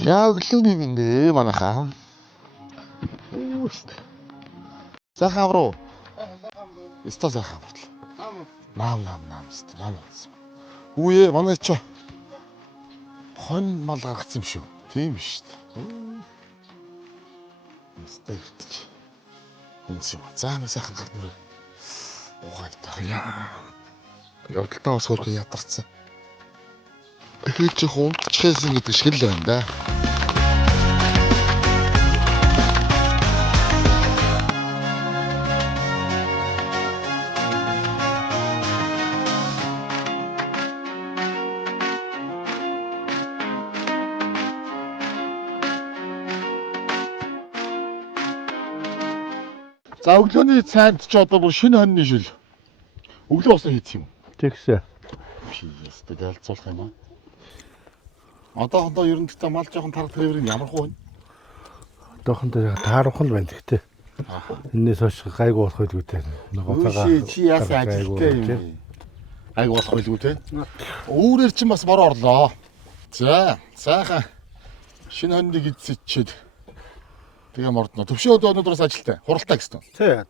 За өглөөний мэндэ манайхаа. Сайхан руу. Өстой сайхан болтлоо. Нам өстой нам. Үе манай ч хон мал гаргацсан юм шүү. Тийм биш үү? Өстой гэж. Үнс юм. За нэг сайхан гарна. Угаатай яа. Явдалтаа бас хөрхөн ядарсан. Эхлэж унтчихсан гэдэг шиг л байна да. За өглөөний цайнд ч одоо бүр шинэ хоньны шил. Өглөө босоо хийх юм. Тэгсэ. Пиэс дэгэлцуулах юм аа. Одоохондоо ер нь гэхдээ мал жоохон тарах тээврийн ямар хуу вэ? Одоохондоо таарах л байна гэхдээ. Энээс хойш гайгүй болох байлгүй те. Нөгөөтэйгээ чи яасан ажилттай юм. Гайгүй болох байлгүй те. Өөрөөр чинь бас бороо орлоо. За, сайхан шинэ хоньныг эзэчээд тэгээ мордно. Төвшөө өнөөдрөөс ажилттай. Хуралтай гэсэн. Тий.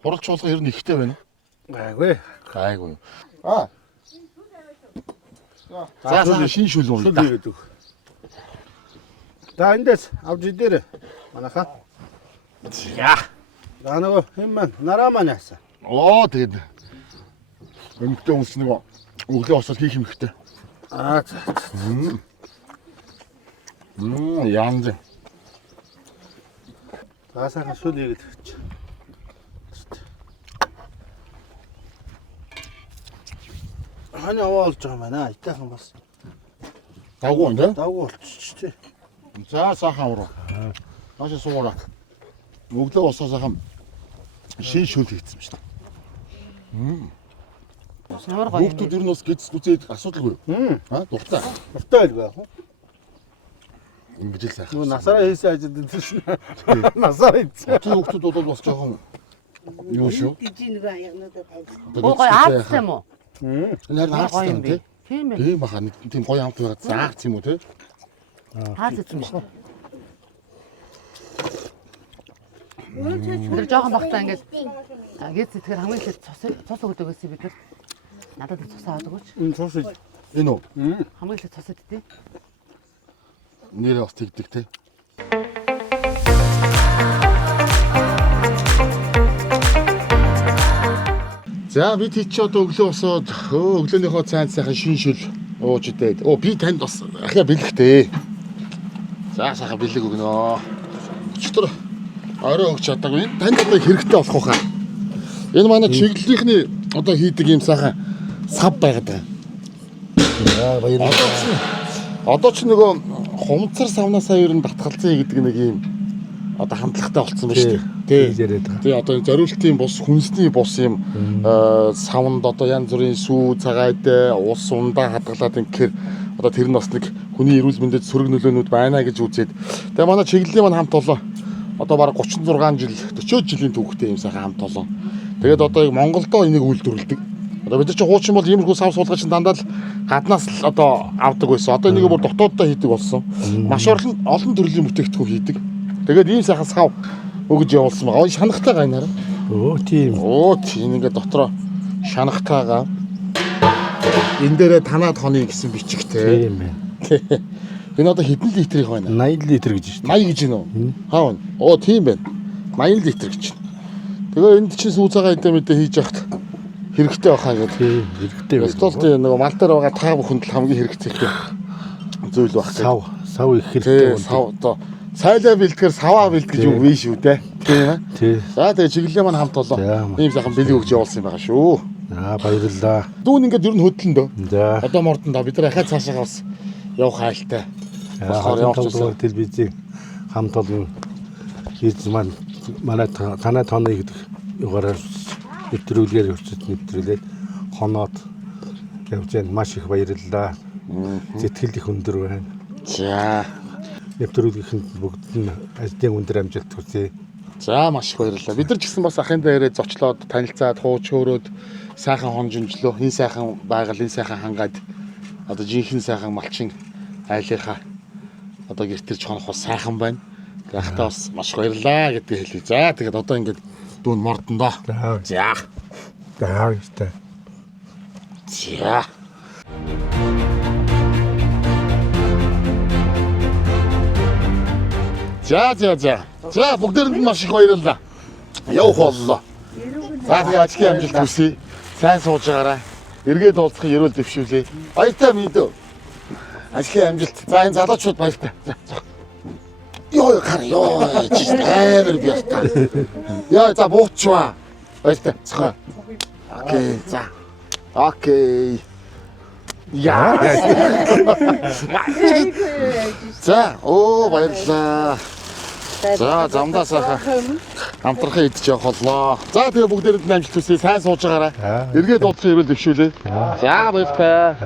Хуралч болгоо ер нь ихтэй байна. Гайгүй. За шинэ шүл уу. За эндээс авч идээрэй. Манайхаа. За. За нөгөө хэм маань нараа маань яасан. Оо тэгээд өмгтэй хүмүүс нэг өглөө босоод хийх юм хэрэгтэй. Янз. За сайхан шүл ийгээд өгч. Хань аваалж байгаа юм байна. Айтайхан бас. Дагуу энэ? Дагуу болчих тий. За сайхан уруу. Нааш суугаа. Өглөө босоо сайхан шин шүл хийсэн юм шүү дээ. Ямар гоё. Хүүхдүүд ер нь бас гэц үзээд асуудалгүй. Дуртай. Дуртай байлгүй яах вэ? Ингэж л сайхан. Нүү насаараа хийсэн ажил дээр шин. Насаараа хийсэн. Тэр хүүхдүүд бол бас жоохон юу шүү. Дижи нэг аягнуудаа тавьсан. Гой аацсан юм уу? Нэр хаарсан юм тий. Тийм ээ. Тийм баха нэг тийм гоё хамт байгаад заагц юм уу тий. Хаацсан шүү. Тэр жоохон багтаа ингээд гээд сэтгэр хамгийн их цус өгдөг гэсэн бид нар. Надад цус аваад өгөөч. Энэ цус энэ үү? Хамгийн их цус өгдөө. Нэрээ бас тэгдэг тий. За бид чи одоо өглөө босоод өглөөнийхөө цайнд сайхан шиншил ууж идээд. Би танд бас ахиа бэлэхтэй. За сайхан бэлэг өгнө. Өчтөр орой өгч чадаагүй. Танд одоо хэрэгтэй болох уу хаа? Энэ манай чиглэлийнхний одоо хийдэг юм сайхан сав байгаад байгаа. Аа баярлалаа. Одоо ч нөгөө хумцар савнасаа ер нь батгалзъя гэдэг нэг юм одоо хандлагатай болцсон ба шүү дээ. Тий одоо энэ зориултын бус хүнсний бус юм савнд одоо янз бүрийн сүү цагаад ус ундаа хадгалаад ингэхээр одоо тэр нь бас нэг хүний эрүүл мэндэд сөрөг нөлөөнүүд байна гэж үзээд. Тэгээ манай чиглэлийн маань хамт олон одоо бараг 36 жил 40 жилийн түүхтэй юм сайхан хамт олон. Тэгээд одоо яг Монголдоо энийг үйлдвэрлэдэг. Одоо бид нар чи хуучин бол иймэрхүү сав суулгаач дандаа л гаднаас л одоо авдаг байсан. Одоо энийг бүр дотооддоо хийдэг болсон. Маш олон төрлийн бүтээгдэхүүн хийдэг. Тэгээд ийм сайхан сав өгж явуулсан байгаа. Шанахтай гайнаар. Тийм ингээд дотроо шанахтайгаа энэ дээрээ танаад хоны гэсэн бичгтэй. Тийм байна. Энэ одоо хэдэн литрийн байна? 80 литр гэж шүү дээ. 80 гэж байна уу? Хаа вэ? Тийм байна. 80 литр гэж. Тэгээ энд чинь сүүцаагаа энэ мэдээ хийж явахт хэрэгтэй баха гэдэг. Тийм, хэрэгтэй байна. Стол тийм нөгөө мал дээр байгаа та бүхэнд л хамгийн хэрэгтэй зүйл баг. Сав их хэрэгтэй. Сав одоо сайлаа бэлтгэр саваа бэлт гэж үг вэ шүү дээ. Тийм ээ. Тийм. За тэгээ чиглэлийн маань хамт болоо. Ийм сайхан бэлэг өгч явуулсан юм байгаа шүү. Баярлалаа. Дүүн ингээд ер нь хөдлөн дөө. За. Одоо мордон доо бид нар ахаа цаашаа бас явах хайлтай. Болохоор явуулсан телевизийн хамт олон хийж маань манай танай тооны гэдэг югаараар нэвтрүүлгээр өчөд нэвтрүүлээд хоноод явж байна. Маш их баярлалаа. Сэтгэл их өндөр байна. За. Нэвтрүүлгийнхэнд бүгд нь ажлын өндөр амжилт хүсье. За маш их баярлалаа. Бид нар ч гэсэн бас ахын дээрээ зочлоод танилцаад хууч хөөрөөд сайхан хонжимжлөө, энэ сайхан байгаль, энэ сайхан хангаад одоо жинхэнэ сайхан малчин айлынхаа одоо гэртэрч хонох бас сайхан байна. Тэгахтаа бас маш баярлалаа гэдгийг хэлье. За тэгээд одоо ингээд дүүн мордондоо. За. За. За. За бүгдээрэнд нь маш их баярлалаа. Явах боллоо. За тэгээ ажлын амжилт хүсье. Сайн сууж байгаарай. Эргээд уулзах ерөөл дэвшүүлье. Баяртай мэдээ. Ажлын амжилт. За энэ залуучууд баяртай. Ёо гар ёо чиш амар бяхта. Яа за буучваа. Баяртай. Цаа. Окей. За. Окей. Яа. За баярлалаа. За замдаа сайхан хамтрахаа идэж явах боллоо. За тэгээ бүгдээрэнд нь амжилт хүсье. Сайн сууж байгаарай. Эргээд уулзах ерөөл дэвшүүлье. За баяртай.